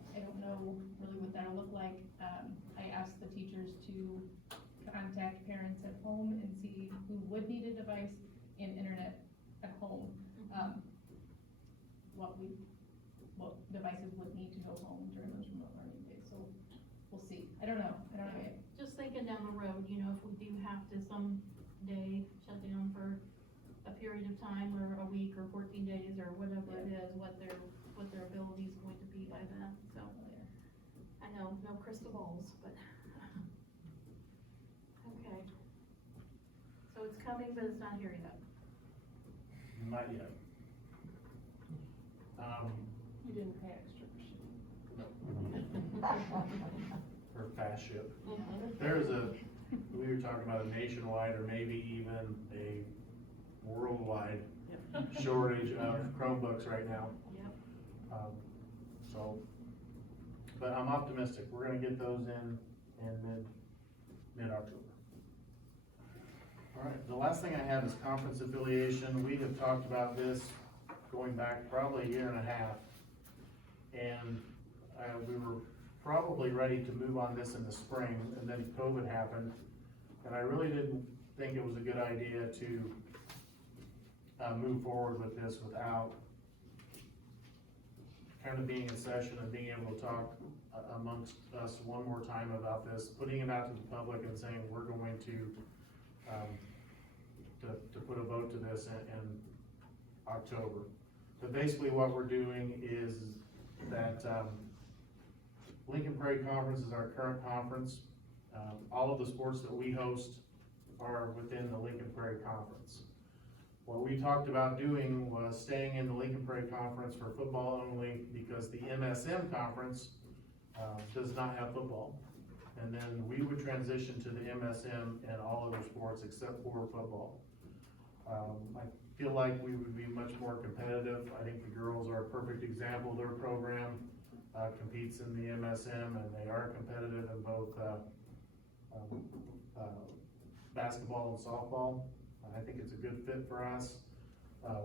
really what that'll look like. I asked the teachers to contact parents at home and see who would need a device and internet at home. What devices would need to go home during those remote learning days, so we'll see. I don't know yet. Just thinking down the road, you know, if we do have to someday shut down for a period of time, or a week, or 14 days, or whatever it is, what their ability is going to be by then, so. I know, no crystal balls, but, okay. So it's coming, but it's not here yet. Not yet. You didn't pay extra for shipping. For fast ship. There's we were talking about a nationwide or maybe even a worldwide shortage of Chromebooks right now. Yep. So, but I'm optimistic, we're gonna get those in mid-October. All right, the last thing I have is conference affiliation. We have talked about this going back probably a year and a half. And we were probably ready to move on this in the spring, and then COVID happened. And I really didn't think it was a good idea to, move forward with this without kind of being in session and being able to talk amongst us one more time about this, putting it out to the public and saying, we're going to put a vote to this in October. But basically what we're doing is that, Lincoln Prairie Conference is our current conference. All of the sports that we host are within the Lincoln Prairie Conference. What we talked about doing was staying in the Lincoln Prairie Conference for football only, because the MSM Conference does not have football. And then we would transition to the MSM and all other sports except for football. I feel like we would be much more competitive. I think the girls are a perfect example. Their program competes in the MSM, and they are competitive in both basketball and softball. I think it's a good fit for us.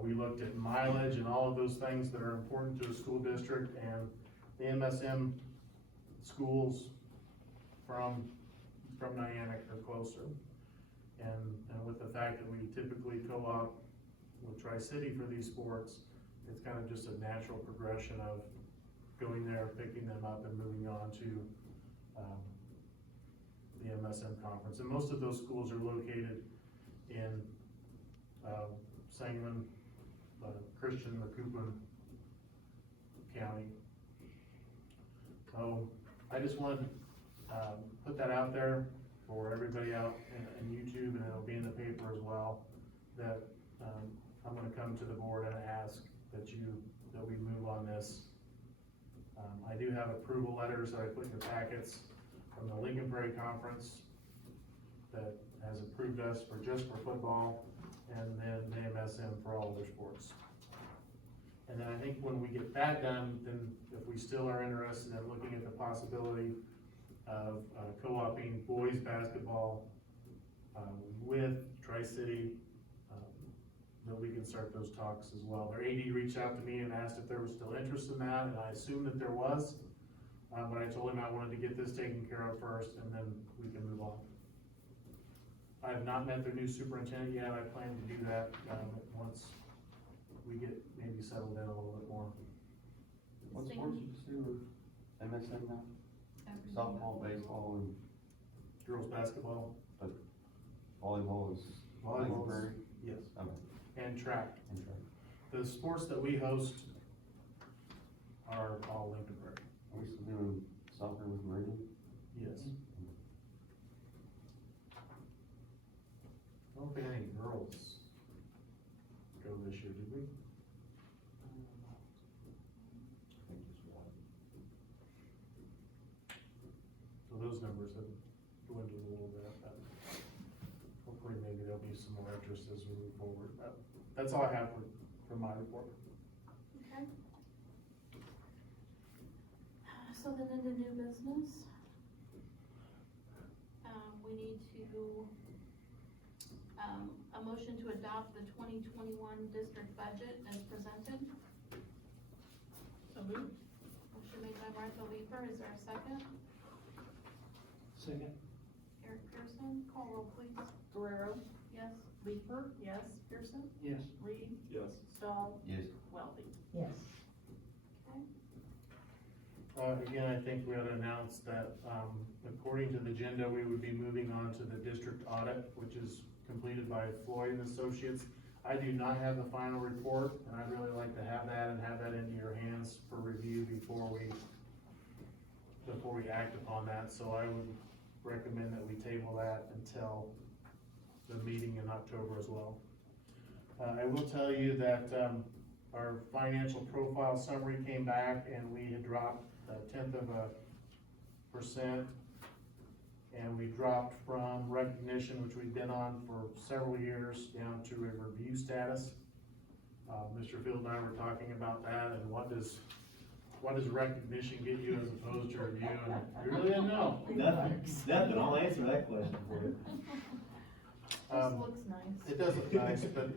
We looked at mileage and all of those things that are important to a school district, and the MSM schools from Niantic are closer. And with the fact that we typically co-op with Tri-City for these sports, it's kind of just a natural progression of going there, picking them up, and moving on to the MSM conference. And most of those schools are located in Sangamon, Christian, Macoupin County. So I just wanted to put that out there for everybody out in YouTube, and it'll be in the paper as well, that I'm gonna come to the board and ask that we move on this. I do have approval letters that I put in your packets from the Lincoln Prairie Conference that has approved us for just for football, and then the MSM for all other sports. And then I think when we get that done, then if we still are interested in looking at the possibility of co-oping boys basketball with Tri-City, that we can start those talks as well. Their AD reached out to me and asked if there was still interest in that, and I assumed that there was, but I told him I wanted to get this taken care of first, and then we can move on. I have not met their new superintendent yet. I plan to do that once we get maybe settled in a little bit more. What sports did you say were MSM now? Softball, baseball, and Girls basketball. but volleyball is Volleyball is- Prairie? Yes. Okay. And track. And track. The sports that we host are all Lincoln Prairie. Are we still doing soccer with Meridian? Yes. I don't think any girls go this year, did we? I think just one. So those numbers have dwindled a little bit, but hopefully maybe there'll be some more interest as we move forward. That's all I have for my report. Okay. So then into new business, we need to, a motion to adopt the 2021 district budget as presented. So moved. Motion made by Martha Leeper, is there a second? Second. Eric Pearson, call roll please. Guerrero, Yes. Leeper, yes. Pearson, Yes. Reed, Yes. Stahl, Yes. Welby. Yes. Again, I think we ought to announce that, according to the agenda, we would be moving on to the district audit, which is completed by Floyd and Associates. I do not have the final report, and I'd really like to have that and have that into your hands for review before we act upon that. So I would recommend that we table that until the meeting in October as well. I will tell you that, our financial profile summary came back, and we had dropped 0.1%, and we dropped from recognition, which we've been on for several years, down to a review status. Mr. Field and I were talking about that, and what does recognition get you as opposed to review, and we really didn't know. Nothing, I'll answer that question for you. This looks nice. It does look nice, but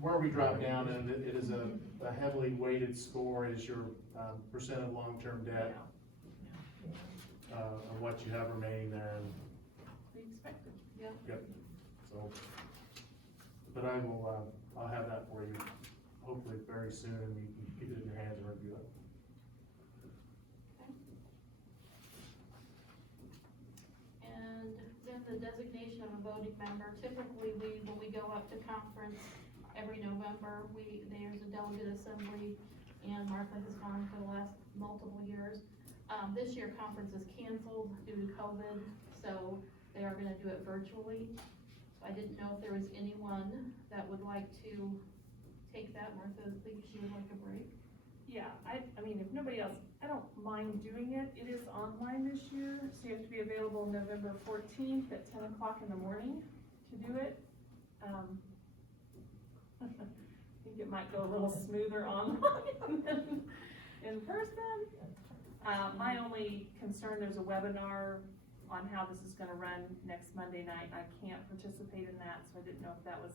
where we drop down, and it is a heavily weighted score, is your percent of long-term debt, of what you have remaining there. And We expected. Yeah. Yep, so, but I will, I'll have that for you, hopefully very soon, and you can get it in your hands and review it. And then the designation of a voting member, typically when we go up to conference every November, there's a delegate assembly, and Martha has gone for the last multiple years. This year conference is canceled due to COVID, so they are gonna do it virtually. So I didn't know if there was anyone that would like to take that. Martha thinks she would like a break. Yeah, I mean, if nobody else, I don't mind doing it. It is online this year, so you have to be available November 14th at 10 o'clock in the morning to do it. I think it might go a little smoother online than in person. My only concern, there's a webinar on how this is gonna run next Monday night. I can't participate in that, so I didn't know if that was,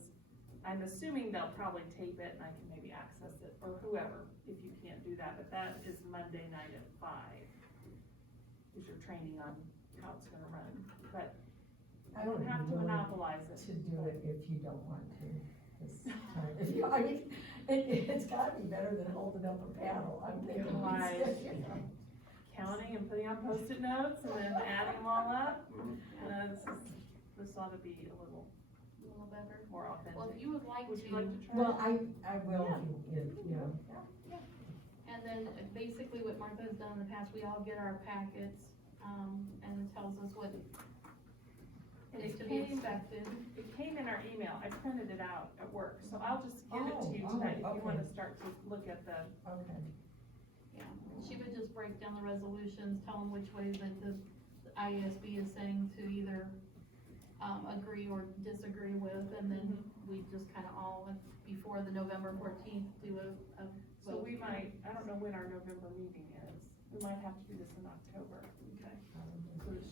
I'm assuming they'll probably tape it and I can maybe access it, or whoever, if you can't do that, but that is Monday night at 5. Is your training on how it's gonna run, but I don't have to monopolize it. To do it if you don't want to this time. If you, I mean, it's gotta be better than holding up a paddle, I'm thinking. Wise. Counting and putting on Post-it notes and then adding them all up. This ought to be a little better. more authentic. Well, if you would like Would to. you like to try? Well, I will, you know. And then basically what Martha has done in the past, we all get our packets, and it tells us what is to be expected. It came in our email, I printed it out at work, so I'll just give it to you tonight if you wanna start to look at the. Okay. Yeah, she would just break down the resolutions, tell them which way that the ISB is saying to either, agree or disagree with, and then we just kinda all, before the November 14th, do a So vote. we might, I don't know when our November meeting is, we might have to do this in October. Okay.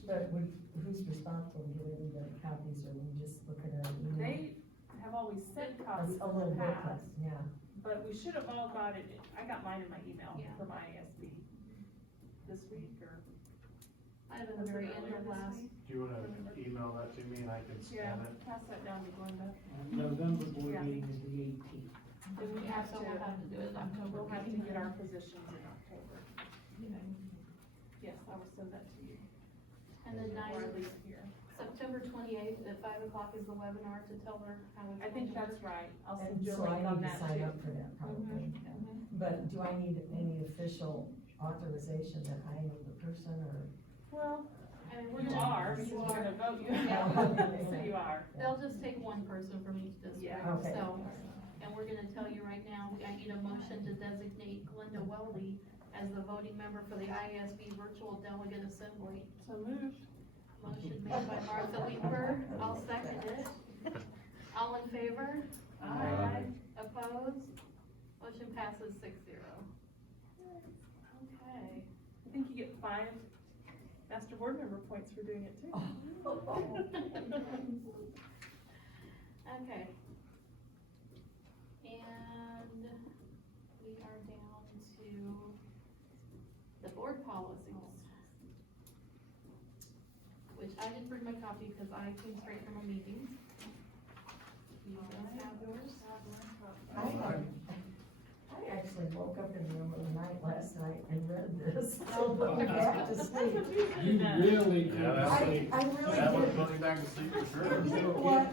But who's responsible for getting the copies, or we just look at our email? They have always sent copies A in little the booklet, past, yeah. but we should have all got it, I got mine in my email Yeah. from ISB this week, or. I have in the very end of last, Do you wanna email that to me and I can Yeah, scan it? pass that down to Glenda. November board Yeah. meeting is the 18th. Then we have so to, we'll have to do it in October. we'll have to get our positions in October. Yes, I will send that to you, And then or at least here. September 28th at 5 o'clock is the webinar to tell her how it's. I think going to that's right, I'll And send you a so I link on need to that sign too. up for that probably. Mhm. But do I need any official authorization that I am the person, or? Well, I mean, we're you gonna- are, you you are. are the vote, you Yeah. have, so you are. They'll just take one person from each district, Yeah. Okay. so, and we're gonna tell you right now, I need a motion to designate Glenda Weldy as the voting member for the ISB Virtual Delegate Assembly. So moved. Motion made by Martha Weaver, I'll second it. All in favor? Aye. Opposed? Motion passes 6-0. Okay. I think you get 5 master board member points for doing it too. Okay. And we are down to the board policies, which I didn't bring my copy because I came straight from a meeting. You guys have yours? I actually woke up in the middle of the night last night and read this, so put me back to sleep. You really Yeah, that's I sweet. really That would did. put me back to sleep for sure. You know what,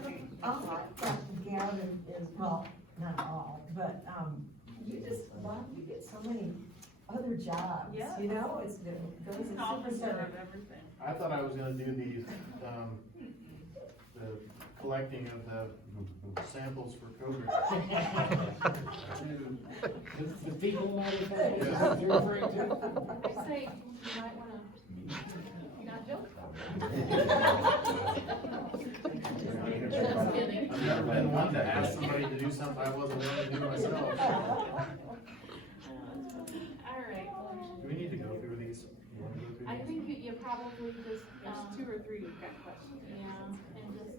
Gavin is, well, not all, but, you just, wow, you get so many other jobs, Yeah. you know, it's, those It's an are officer superintendent. of everything. I thought I was gonna do these, the collecting of the samples for COVID. The fecal matter, Yeah. you're referring to? I say, you might wanna not joke about it. Just kidding. I've never been one to ask somebody to do something I wasn't willing to do myself. All right. Do we need to go through these? You wanna go through I these? think you probably just, There's 2 or 3 you've got questions. yeah, and just,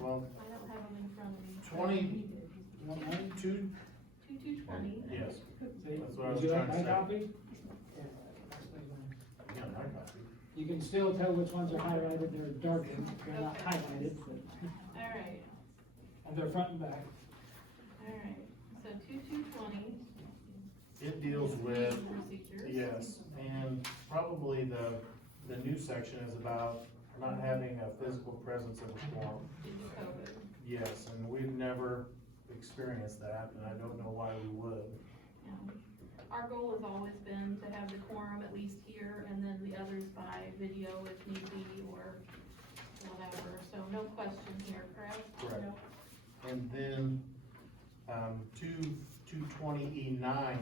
Well, I don't have them in front of me. 22, 2220. yes, See, That's what I was would you like trying to my say. copy? you got my copy. You can still tell which ones are highlighted, they're darkened, they're not highlighted, but, Alright, and they're front and back. alright, so 2220. It deals with, Procedures. yes, and probably the new section is about not having a physical presence of a quorum. Due to COVID. Yes, and we've never experienced that, and I don't know why we would. Yeah. Our goal has always been to have the quorum at least here, and then the others by video if need be, or whatever, so no question here, correct? Correct. And then, 220E9,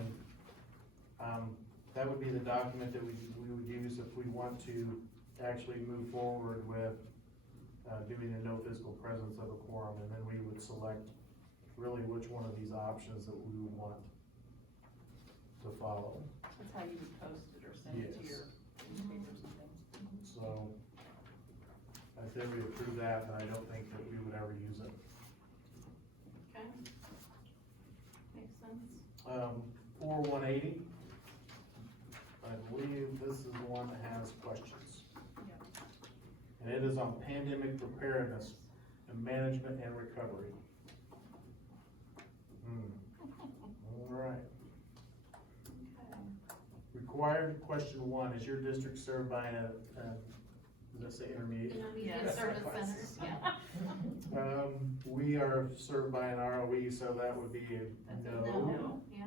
that would be the document that we would use if we want to actually move forward with, doing a no physical presence of a quorum, and then we would select really which one of these options that we would want to follow. That's how you would post it or send it to Yes. your newspapers and things. So, I say we approve that, but I don't think that we would ever use it. Okay. Makes sense. 4180, I believe this is the one that has questions. And it is on pandemic preparedness and management and recovery. All right. Okay. Required, question 1, is your district served by a, does that say intermediate? Intermediate Yes. service centers, yeah. We are served by an ROE, so that would be a That's a no. no, yeah.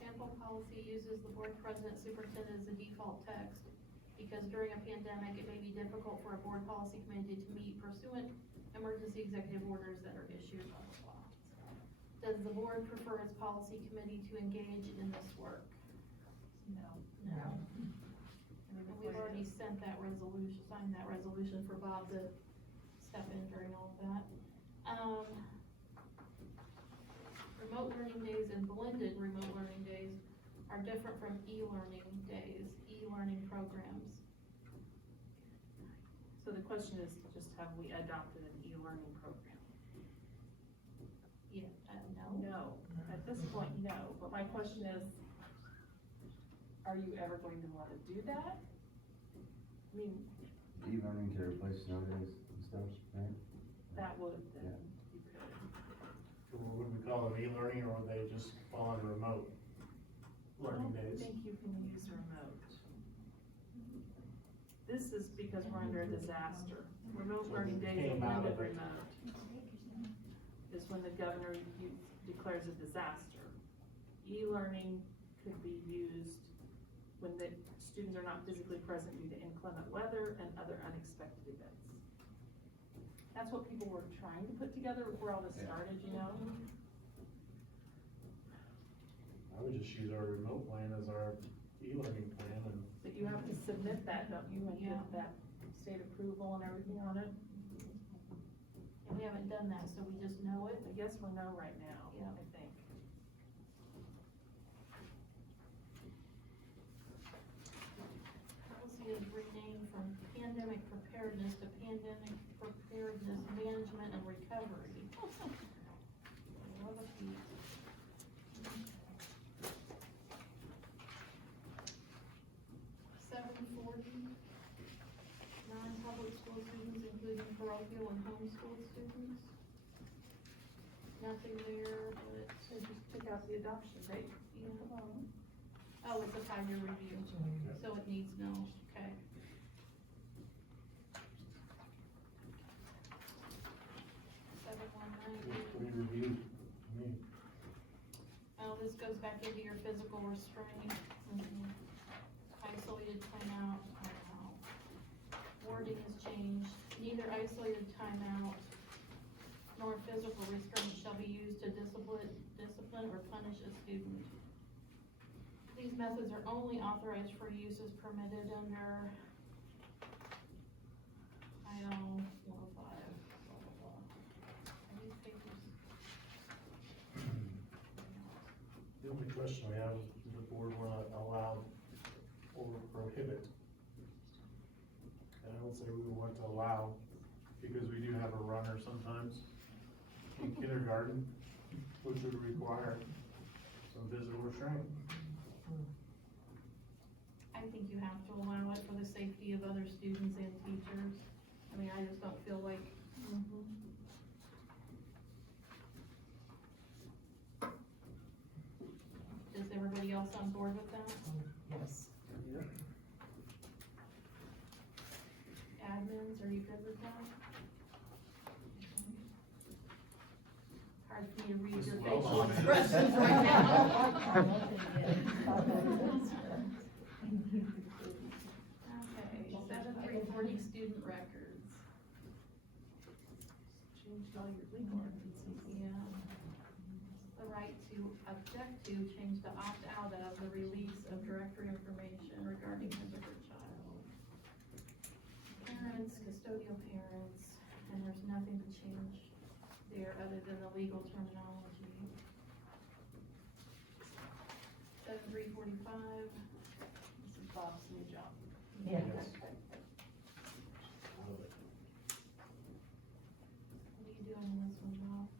Sample policy uses the board president superintendent as the default text, because during a pandemic, it may be difficult for a board policy committee to meet pursuant emergency executive orders that are issued, blah, blah, blah. Does the board prefer its policy committee to engage in this work? No. No. And we've already sent that resolution, signed that resolution for Bob to step in during all of that. Remote learning days and blended remote learning days are different from e-learning days, e-learning programs. So the question is, just have we adopted an e-learning program? Yeah, no. No, at this point, no, but my question is, are you ever going to wanna do that? I mean, E-learning to replace nowadays and stuff, right? that would, Yeah. you could. So would we call them e-learning, or would they just fall under remote learning I days? don't think you can use remote. This is because we're under a disaster. Remote learning days Came and out blended of it. remote is when the governor declares a disaster. E-learning could be used when the students are not physically present due to inclement weather and other unexpected events. That's what people were trying to put together before all this started, you know? I would just use our remote plan as our e-learning plan, and But you have to submit that, don't you, and Yeah. get that state approval and everything on it? And we haven't done that, so we just know it. I guess we know right now, Yeah. I think. Policy is renamed from pandemic preparedness to pandemic preparedness management and recovery. Love a beat. 740, non-public school students, including parochial and homeschool students. Nothing there, but, So just took out the adoption date. you know, oh, it's a 5-year review, so it needs no, okay. Seven one nine. it's pretty reviewed. Oh, this goes back into your physical restraint. Isolated timeout, I don't know. Wording has changed. Neither isolated timeout nor physical restraint shall be used to discipline or punish a student. These methods are only authorized for use as permitted under Item 105, blah, blah, blah. Are these papers? The only question we have is, does the board wanna allow or prohibit? And I would say we would want to allow, because we do have a runner sometimes in kindergarten, which would require some physical restraint. I I think you have to allow it for the safety of other students and teachers. I mean, I just don't feel like. Is everybody else on board with that? Yes. Admins, are you good with that? Hard for me to read Just your vote facial on it. expressions right now. Okay, 7340 student records. Changed all your legal entities. Yeah. The right to object to, change to opt out of the release of directory information regarding his or her child. Parents, custodial parents, and there's nothing to change there other than the legal terminology. 7345, this is Bob's new job. Yeah. Yes. What are you doing in this one, Bob?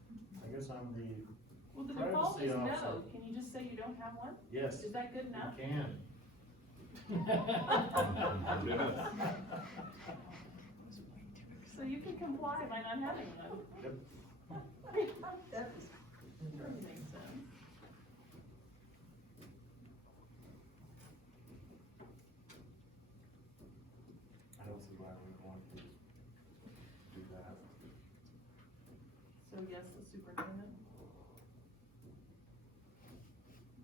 I guess I'm the, Well, the default Privacy is no, officer. can you just say you don't have one? yes, Is that good enough? you can. So you can comply by not having one. Yep. That was Makes sense. I don't see why we want to do that. So yes, the superintendent?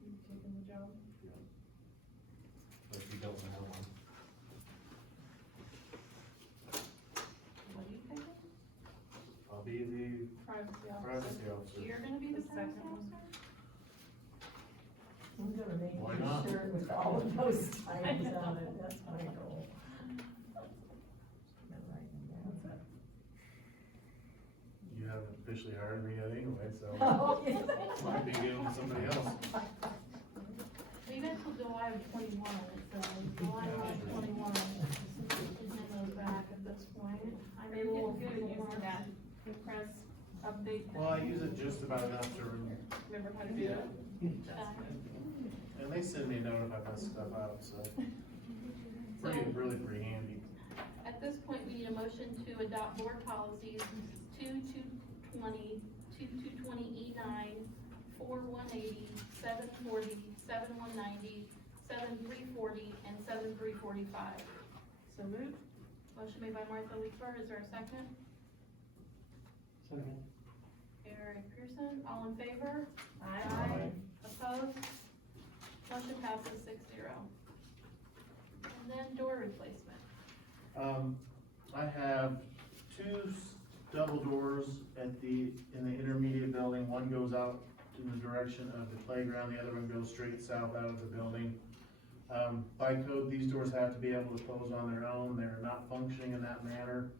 You've taken the job? But if you don't have one. What are you thinking? I'll be the Privacy officer. privacy officer. You're gonna be the The privacy second one. officer? I'm gonna make Why you not? sure with all of those times on it, that's my goal. I'm writing it down. You haven't officially hired me yet anyway, so Oh, yeah. might be getting with somebody else. Leave it till July of 21, so July of 21. Hand those back at this point. I Maybe mean, we'll get it using that, the press update. Well, I use it just about enough to Remember how to do it? and they send me a note if I mess stuff up, so. Really pretty handy. At this point, we need a motion to adopt board policies 2220, 2220E9, 4180, 740, 7190, 7340, and 7345. So moved? Motion made by Martha Leesburg, is there a second? Second. Eric Pearson, all in favor? Aye. Opposed? Motion passes 6-0. And then door replacement. I have two double doors in the intermediate building. One goes out in the direction of the playground, the other one goes straight south out of the building. By code, these doors have to be able to close on their own. They're not functioning in that manner.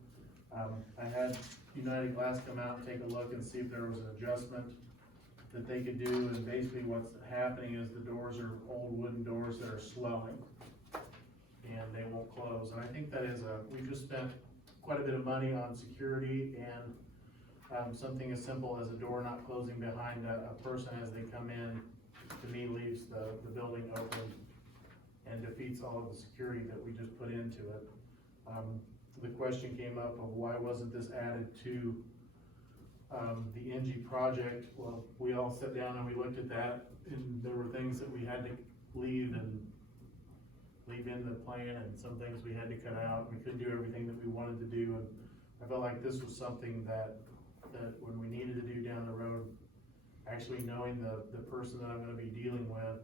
I had United Glass come out and take a look and see if there was an adjustment that they could do, and basically what's happening is the doors are old wooden doors that are swelling and they won't close. And I think that is we've just spent quite a bit of money on security and something as simple as a door not closing behind a person as they come in, to me, leaves the building open and defeats all of the security that we just put into it. The question came up of why wasn't this added to the NG project. Well, we all sat down and we looked at that, and there were things that we had to leave in the plan, and some things we had to cut out. We couldn't do everything that we wanted to do, and I felt like this was something that when we needed to do down the road, actually knowing the person that I'm gonna be dealing with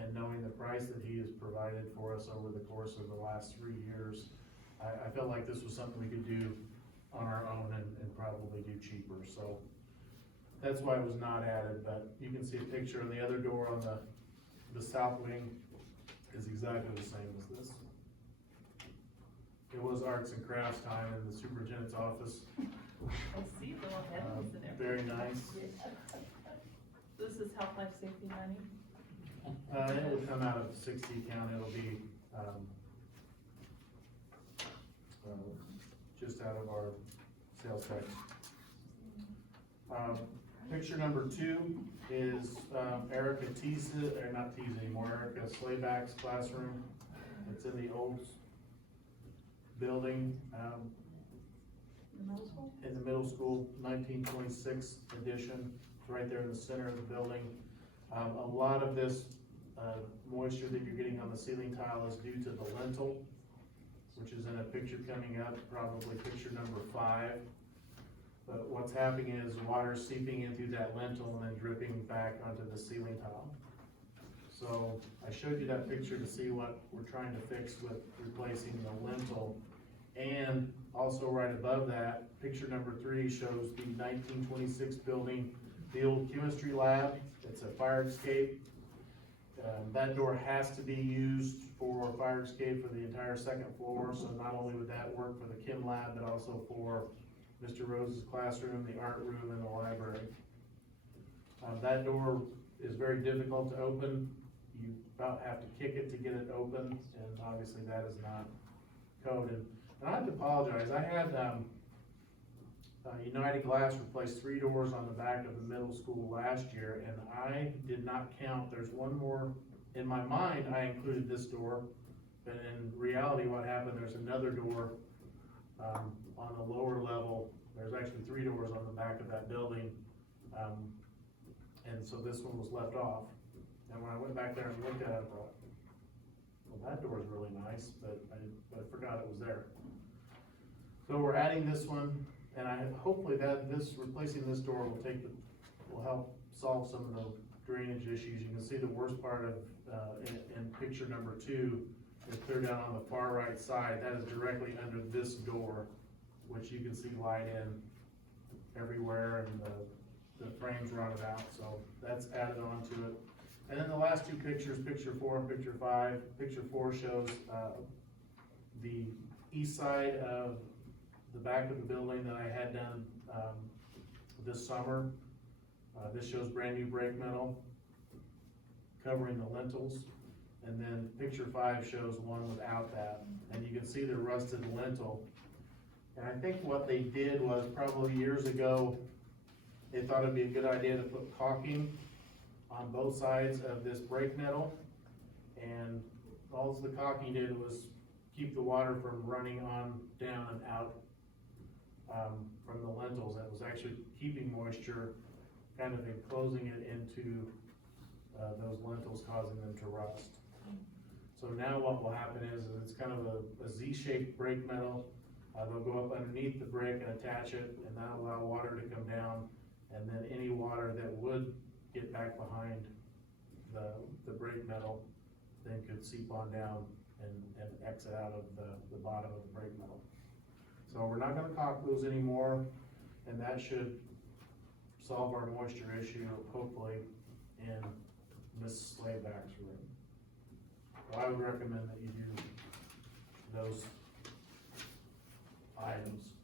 and knowing the price that he has provided for us over the course of the last 3 years, I felt like this was something we could do on our own and probably do cheaper, so that's why it was not added. But you can see a picture of the other door on the south wing is exactly the same as this. It was arts and crafts time in the superintendent's office. I see little headlights in there. Very nice. This is health, life, safety money. It will come out of 60 account. It'll be just out of our sales tax. Picture number 2 is Erica Tease, or not Tease anymore, Erica Slayback's classroom. It's in the old building, The middle school? in the middle school, 1926 edition. It's right there in the center of the building. A lot of this moisture that you're getting on the ceiling tile is due to the lintel, which is in a picture coming up, probably picture number 5. But what's happening is water seeping in through that lintel and then dripping back onto the ceiling tile. So I showed you that picture to see what we're trying to fix with replacing the lintel. And also right above that, picture number 3 shows the 1926 building, the old chemistry lab. It's a fire escape. That door has to be used for fire escape for the entire second floor. So not only would that work for the chem lab, but also for Mr. Rose's classroom, the art room, and the library. That door is very difficult to open. You about have to kick it to get it open, and obviously that is not coded. And I have to apologize, I had United Glass replaced 3 doors on the back of the middle school last year, and I did not count. There's one more, in my mind, I included this door, but in reality what happened, there's another door on the lower level. There's actually 3 doors on the back of that building, and so this one was left off. And when I went back there and looked at it, I thought, well, that door is really nice, but I forgot it was there. So we're adding this one, and hopefully replacing this door will help solve some of the drainage issues. You can see the worst part of, in picture number 2, is clear down on the far right side. That is directly under this door, which you can see light in everywhere, and the frames rotted out, so that's added onto it. And then the last 2 pictures, picture 4 and picture 5. Picture 4 shows the east side of the back of the building that I had done this summer. This shows brand new brake metal covering the lintels. And then picture 5 shows one without that. And you can see the rusted lintel. And I think what they did was probably years ago, they thought it'd be a good idea to put caulking on both sides of this brake metal. And all the caulking did was keep the water from running on down and out from the lintels. It was actually keeping moisture, kind of enclosing it into those lintels, causing them to rust. So now what will happen is it's kind of a Z-shaped brake metal. They'll go up underneath the brick and attach it, and that'll allow water to come down, and then any water that would get back behind the brake metal then could seep on down and exit out of the bottom of the brake metal. So we're not gonna caulk those anymore, and that should solve our moisture issue, hopefully, in Miss Slayback's room. So I would recommend that you do those items.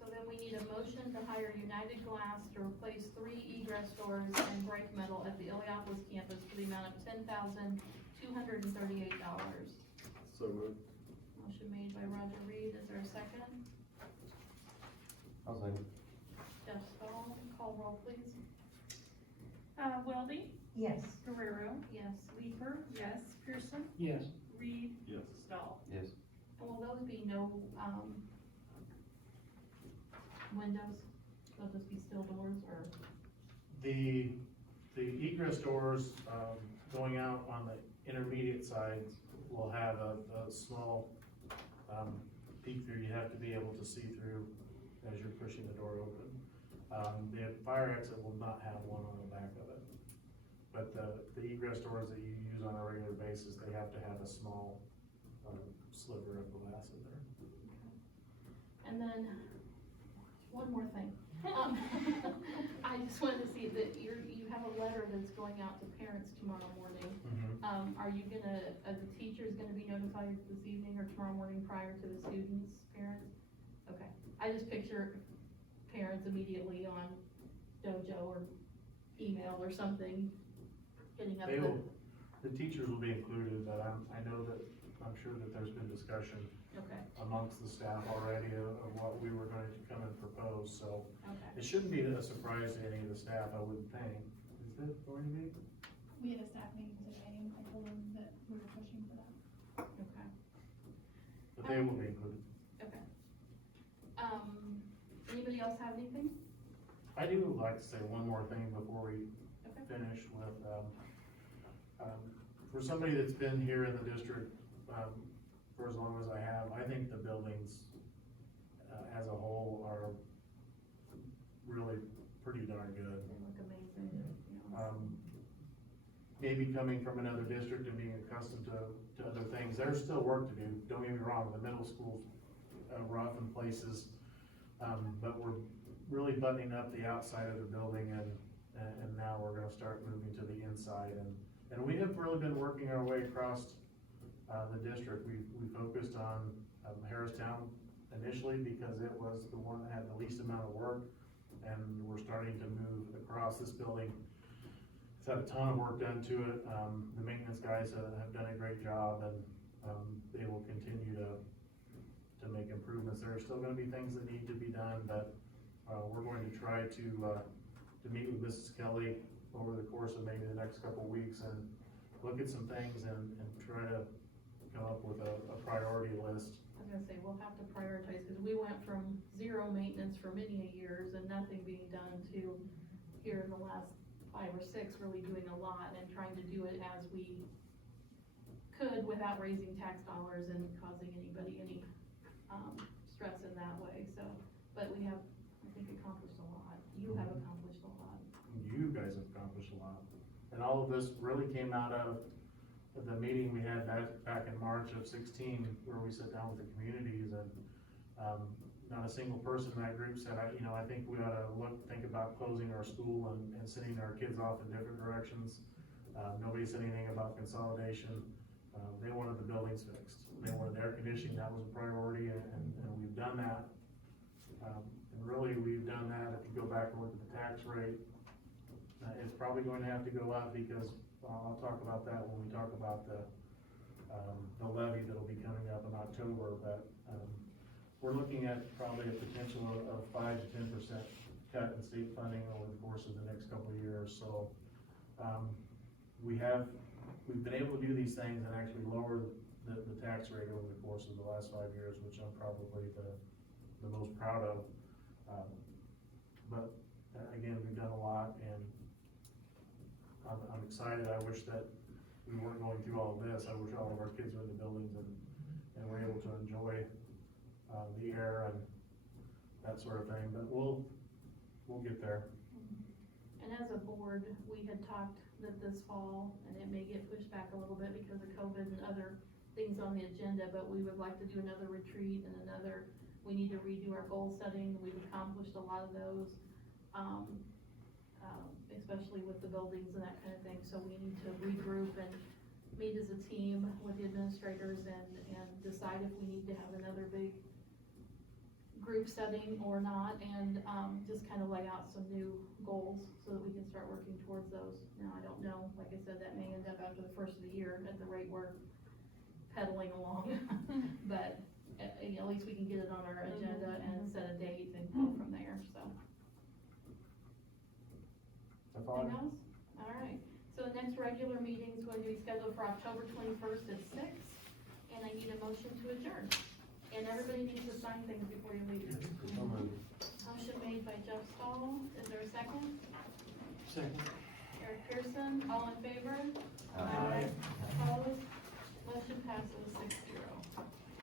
So then we need a motion to hire United Glass to replace 3 egress doors and brake metal at the Illiopolis campus for the amount of $10,238. So moved. Motion made by Roger Reed, is there a second? I'll second. Jeff Stahl, call roll please. Weldy, Yes. Guerrero, Yes. Leeper, yes, Pearson, Yes. Reed, Yes. Stahl. Yes. And will those be no, windows? They'll just be still doors, or? The egress doors, going out on the intermediate side will have a small, peek through. You have to be able to see through as you're pushing the door open. The fire exit will not have one on the back of it. But the egress doors that you use on a regular basis, they have to have a small, sliver of glass in there. And then, one more thing. I just wanted to see that you have a letter that's going out to parents tomorrow morning. Are you are the teachers gonna be notified this evening or tomorrow morning prior to the students' parents? Okay, I just picture parents immediately on Dojo or email or something, getting up The teachers will be included, but I'm sure that there's been discussion okay, amongst the staff already of what we were going to come and propose, so okay. it shouldn't be a surprise to any of the staff, I wouldn't think. Is it going to be? We had a staff meeting today, and I told them that we were pushing for that. Okay, But they will be included. okay. Anybody else have anything? I do like to say one more thing before we Okay. finish with, for somebody that's been here in the district, for as long as I have, I think the buildings, as a whole are really pretty darn good. They look amazing, you know. Maybe coming from another district and being accustomed to other things, there's still work to do, don't get me wrong, the middle school's rough in places, but we're really buttoning up the outside of the building, and now we're gonna start moving to the inside, and we have really been working our way across the district. We focused on Harristown initially because it was the one that had the least amount of work, and we're starting to move across this building. It's had a ton of work done to it. The maintenance guys have done a great job, and they will continue to make improvements. There are still gonna be things that need to be done, but we're going to try to meet with Mrs. Kelly over the course of maybe the next couple of weeks and look at some things and try to come up with a priority list. I was gonna say, we'll have to prioritize, because we went from zero maintenance for many years and nothing being done to here in the last 5 or 6 really doing a lot and trying to do it as we could without raising tax dollars and causing anybody any, stress in that way, so. But we have, I think, accomplished a lot. You have accomplished a lot. You guys have accomplished a lot. And all of this really came out of the meeting we had back in March of 16, where we sat down with the communities, and not a single person in that group said, I think we ought to think about closing our school and sending our kids off in different directions. Nobody said anything about consolidation. They wanted the buildings fixed. They wanted air conditioning, that was a priority, and we've done that. And really, we've done that. If you go back and look at the tax rate, it's probably going to have to go up, because I'll talk about that when we talk about the levy that'll be coming up in October, but we're looking at probably a potential of 5 to 10% cut in state funding over the course of the next couple of years. So we've been able to do these things and actually lower the tax rate over the course of the last 5 years, which I'm probably the most proud of. But again, we've done a lot, and I'm excited. I wish that we weren't going through all of this. I wish all of our kids were in the buildings and were able to enjoy the air and that sort of thing, but we'll get there. And as a board, we had talked that this fall, and it may get pushed back a little bit because of COVID and other things on the agenda, but we would like to do another retreat and we need to redo our goal setting. We've accomplished a lot of those, especially with the buildings and that kind of thing. So we need to regroup and meet as a team with the administrators and decide if we need to have another big group setting or not, and just kind of lay out some new goals so that we can start working towards those. Now, I don't know, like I said, that may end up after the first of the year at the rate we're pedaling along, but at least we can get it on our agenda and set a date and go from there, so. That's all. Anything else? All right, so the next regular meeting is going to be scheduled for October 21st at 6, and I need a motion to adjourn. And everybody needs to sign things before you leave. Motion made by Jeff Stahl, is there a second? Second. Eric Pearson, all in favor? Aye. Opposed? Motion passes 6-0.